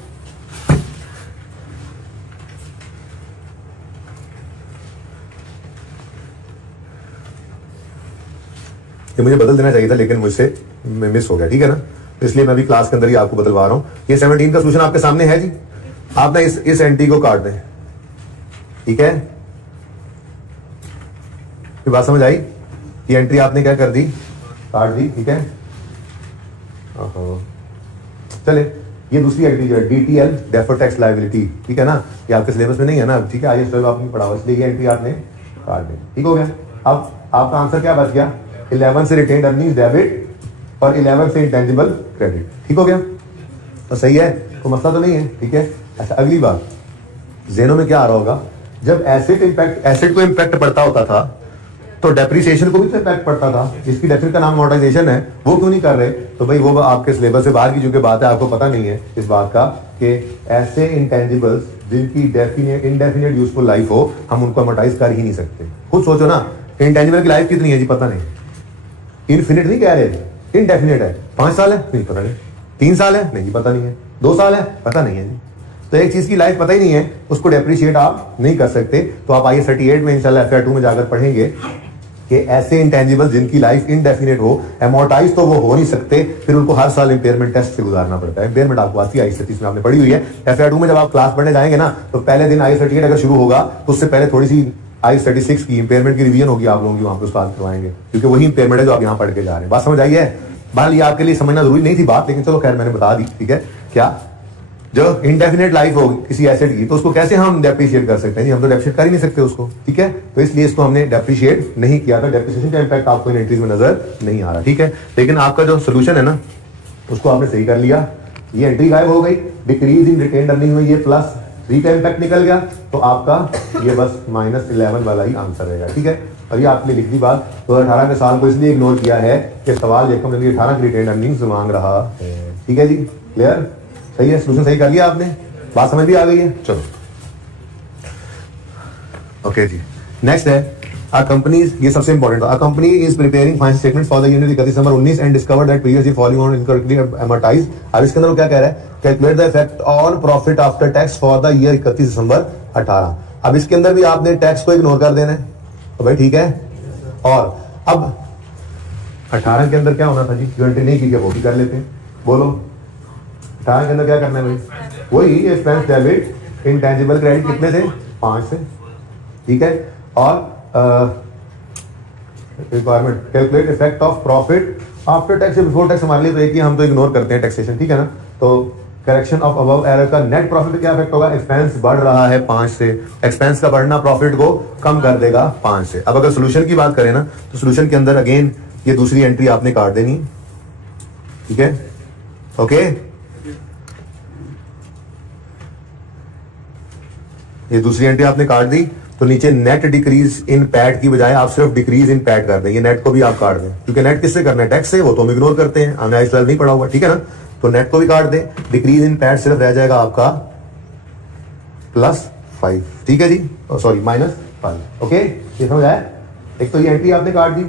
ये मुझे बदल देना चाहिए था, लेकिन मुझसे मिस हो गया, ठीक है ना। इसलिए मैं भी क्लास के अंदर ही आपको बदलवा रहा हूं। ये 17 का सोल्यूशन आपके सामने है जी, आप ना इस एंट्री को काट दें, ठीक है। ये बात समझ आई, ये एंट्री आपने क्या कर दी, काट दी, ठीक है। चले, ये दूसरी एंट्री जो है DTL डेफर्ड टैक्स लायबिलिटी, ठीक है ना, ये आपके सिलेबस में नहीं है ना, ठीक है, IAS 12 आपने पढ़ा हुआ, इसलिए ये एंट्री आपने काट दी, ठीक हो गया। अब आपका आंसर क्या बच गया, 11 से रिटेन्ड अर्निंग्स डेबिट और 11 से इंटेंजिबल क्रेडिट, ठीक हो गया। तो सही है, कोई मसला तो नहीं है, ठीक है। अच्छा, अगली बात ज़ेनो में क्या आ रहा होगा, जब एसेट को इम्पैक्ट पड़ता होता था तो डेप्रिसिएशन को भी तो इम्पैक्ट पड़ता था, जिसकी डेफिनेट का नाम अमोर्टाइजेशन है, वो क्यों नहीं कर रहे। तो भाई वो आपके सिलेबस से बाहर की चूंकि बात है, आपको पता नहीं है इस बात का कि ऐसे इंटेंजिबल्स जिनकी इंडेफिनिट यूजफुल लाइफ हो, हम उनको अमोर्टाइज कर ही नहीं सकते। खुद सोचो ना, इंटेंजिबल की लाइफ कितनी है जी, पता नहीं, इनफिनिट नहीं कह रहे, इनडेफिनिट है, 5 साल है नहीं पता नहीं, 3 साल है नहीं पता नहीं है, 2 साल है पता नहीं है जी। तो एक चीज की लाइफ पता ही नहीं है, उसको डेप्रिशिएट आप नहीं कर सकते। तो आप IAS 38 में इंशाल्लाह FR2 में जाकर पढ़ेंगे कि ऐसे इंटेंजिबल जिनकी लाइफ इनडेफिनिट हो, अमोर्टाइज तो वो हो नहीं सकते, फिर उनको हर साल इंपेयरमेंट टेस्ट से गुजारना पड़ता है। इंपेयरमेंट आपको आती है IAS 36 में, आपने पढ़ी हुई है। FR2 में जब आप क्लास पढ़ने जाएंगे ना, तो पहले दिन IAS 38 अगर शुरू होगा तो उससे पहले थोड़ी सी IAS 36 की इंपेयरमेंट की रिवीजन होगी आप लोगों की, वहां पर उसको करवाएंगे, क्योंकि वही इंपेयरमेंट है जो आप यहाँ पढ़ के जा रहे हैं। बात समझ आई है। बहरहाल ये आपके लिए समझना जरूरी नहीं थी बात, लेकिन चलो खैर मैंने बता दी, ठीक है। क्या जो इंडेफिनिट लाइफ होगी किसी एसेट की, तो उसको कैसे हम डेप्रिशिएट कर सकते हैं जी, हम तो डेप्रिशिएट कर ही नहीं सकते उसको, ठीक है। तो इसलिए इसको हमने डेप्रिशिएट नहीं किया था, डेप्रिसिएशन का इंपैक्ट आपको इन एंट्रीज में नजर नहीं आ रहा, ठीक है। लेकिन आपका जो सोल्यूशन है ना, उसको आपने सही कर लिया, ये एंट्री गायब हो गई, डिक्रीज इन रिटेन्ड अर्निंग हुई है, प्लस 3 का इंपैक्ट निकल गया, तो आपका ये बस -11 वाला ही आंसर रहेगा, ठीक है। और ये आपने लिख दी बात। 2018 के साल को इसलिए इग्नोर किया है कि सवाल 18 की रिटेन्ड अर्निंग्स मांग रहा है, ठीक है जी, क्लियर, सही है, सोल्यूशन सही कर लिया आपने, बात समझ भी आ गई है। चलो ओके जी, नेक्स्ट है अ कंपनी, ये सबसे इंपॉर्टेंट था, a company is preparing financial statement for the year 31 December 19 and discovered that previous year following on incorrectly amortised. अब इसके अंदर वो क्या कह रहा है, calculate the effect on profit after tax for the year 31 दिसंबर 18। अब इसके अंदर भी आपने टैक्स को इग्नोर कर देना है, तो भाई ठीक है। और अब 18 के अंदर क्या होना था जी, जो एंट्री नहीं की थी वो भी कर लेते हैं, बोलो 18 के अंदर क्या करना है भाई, वही एक्सपेंस डेबिट इंटेंजिबल क्रेडिट कितने थे, 5 से, ठीक है। और requirement calculate effect of profit after tax before tax, हमारे लिए तो एक ही, हम तो इग्नोर करते हैं टैक्सेशन, ठीक है ना। तो करेक्शन ऑफ अबव एरर का नेट प्रॉफिट पे क्या इफेक्ट होगा, एक्सपेंस बढ़ रहा है 5 से, एक्सपेंस का बढ़ना प्रॉफिट को कम कर देगा 5 से। अब अगर सोल्यूशन की बात करें ना, तो सोल्यूशन के अंदर अगेन ये दूसरी एंट्री आपने काट देनी, ठीक है, ओके। ये दूसरी एंट्री आपने काट दी, तो नीचे नेट डिक्रीज इन पैट की बजाय आप सिर्फ डिक्रीज इन पैट कर दें, ये नेट को भी आप काट दें, क्योंकि नेट किससे करना है, टैक्स से, वो तो हम इग्नोर करते हैं, हमने IAS 12 नहीं पढ़ा हुआ, ठीक है ना। तो नेट को भी काट दें, डिक्रीज इन पैट सिर्फ रह जाएगा आपका +5, ठीक है जी, सॉरी -5, ओके, ये समझ आया। एक तो ये एंट्री आपने काट दी,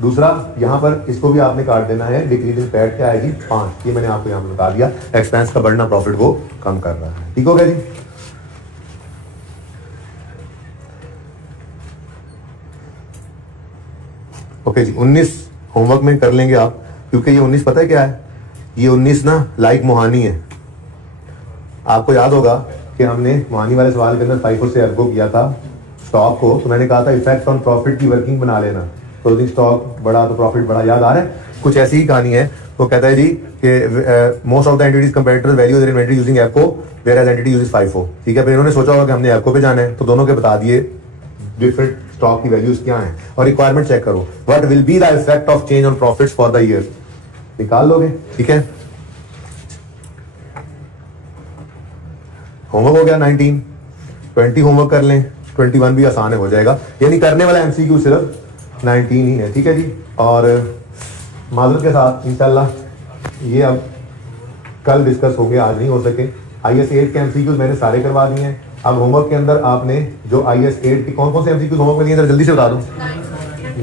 दूसरा यहां पर इसको भी आपने काट देना है, डिक्रीज इन पैट क्या आएगी 5, ये मैंने आपको यहां पर बता दिया, एक्सपेंस का बढ़ना प्रॉफिट को कम कर रहा है, ठीक हो गया जी। ओके जी, 19 होमवर्क में कर लेंगे आप, क्योंकि ये 19 पता है क्या है, ये 19 ना लाइक मोहानी है। आपको याद होगा कि हमने मोहानी वाले सवाल के अंदर FIFO से अर्गो किया था स्टॉक को, तो मैंने कहा था इफेक्ट ऑन प्रॉफिट की वर्किंग बना लेना, तो स्टॉक बढ़ा तो प्रॉफिट बढ़ा, याद आ रहा है, कुछ ऐसी ही कहानी है। तो कहता है जी कि most of the entities competitors value their inventory using एफको whereas entity uses FIFO, ठीक है। फिर इन्होंने सोचा होगा कि हमने एफको पे जाना है, तो दोनों के बता दिए डिफरेंट स्टॉक की वैल्यूज क्या हैं, और रिक्वायरमेंट चेक करो, what will be the effect of change on profits for the year, निकाल लोगे, ठीक है। होमवर्क हो गया 19, 20 होमवर्क कर लें, 21 भी आसान हो जाएगा, यानी करने वाला MCQ सिर्फ 19 ही है, ठीक है जी। और माजूर के साथ इंशाल्लाह ये अब कल डिस्कस होंगे, आज नहीं हो सके। IAS 8 के MCQ मैंने सारे करवा दिए हैं। अब होमवर्क के अंदर आपने जो IAS 8 की कौन कौन से MCQ होमवर्क में दिए जरा जल्दी से बता दो।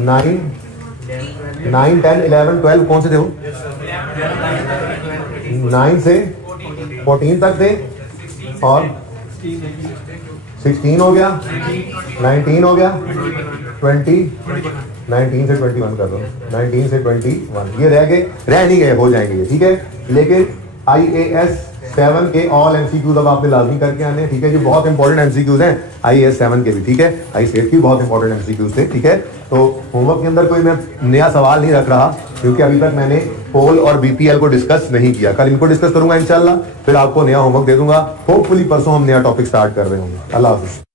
9, 10, 11, 12 कौन से थे वो, 9 से 14 तक थे, और 16 हो गया, 19 हो गया, 20, 19 से 21 कर दो, 19 से 21 ये रह गए, रह नहीं गए, हो जाएंगे ये, ठीक है। लेकिन IAS 7 के ऑल एमसीक्यूज अब आपने लाजमी करके आने हैं, ठीक है जी। बहुत इंपॉर्टेंट एमसीक्यूज हैं आईएएस 7 के भी, ठीक है। आईएएस 8 की बहुत इंपॉर्टेंट एमसीक्यूज थे, ठीक है। तो होमवर्क के अंदर कोई मैं नया सवाल नहीं रख रहा, क्योंकि अभी तक मैंने पोल और बीपीएल को डिस्कस नहीं किया। कल इनको डिस्कस करूंगा इंशाल्लाह, फिर आपको नया होमवर्क दे दूंगा। होपफुली परसों हम नया टॉपिक स्टार्ट कर रहे होंगे। अल्लाह हाफिज।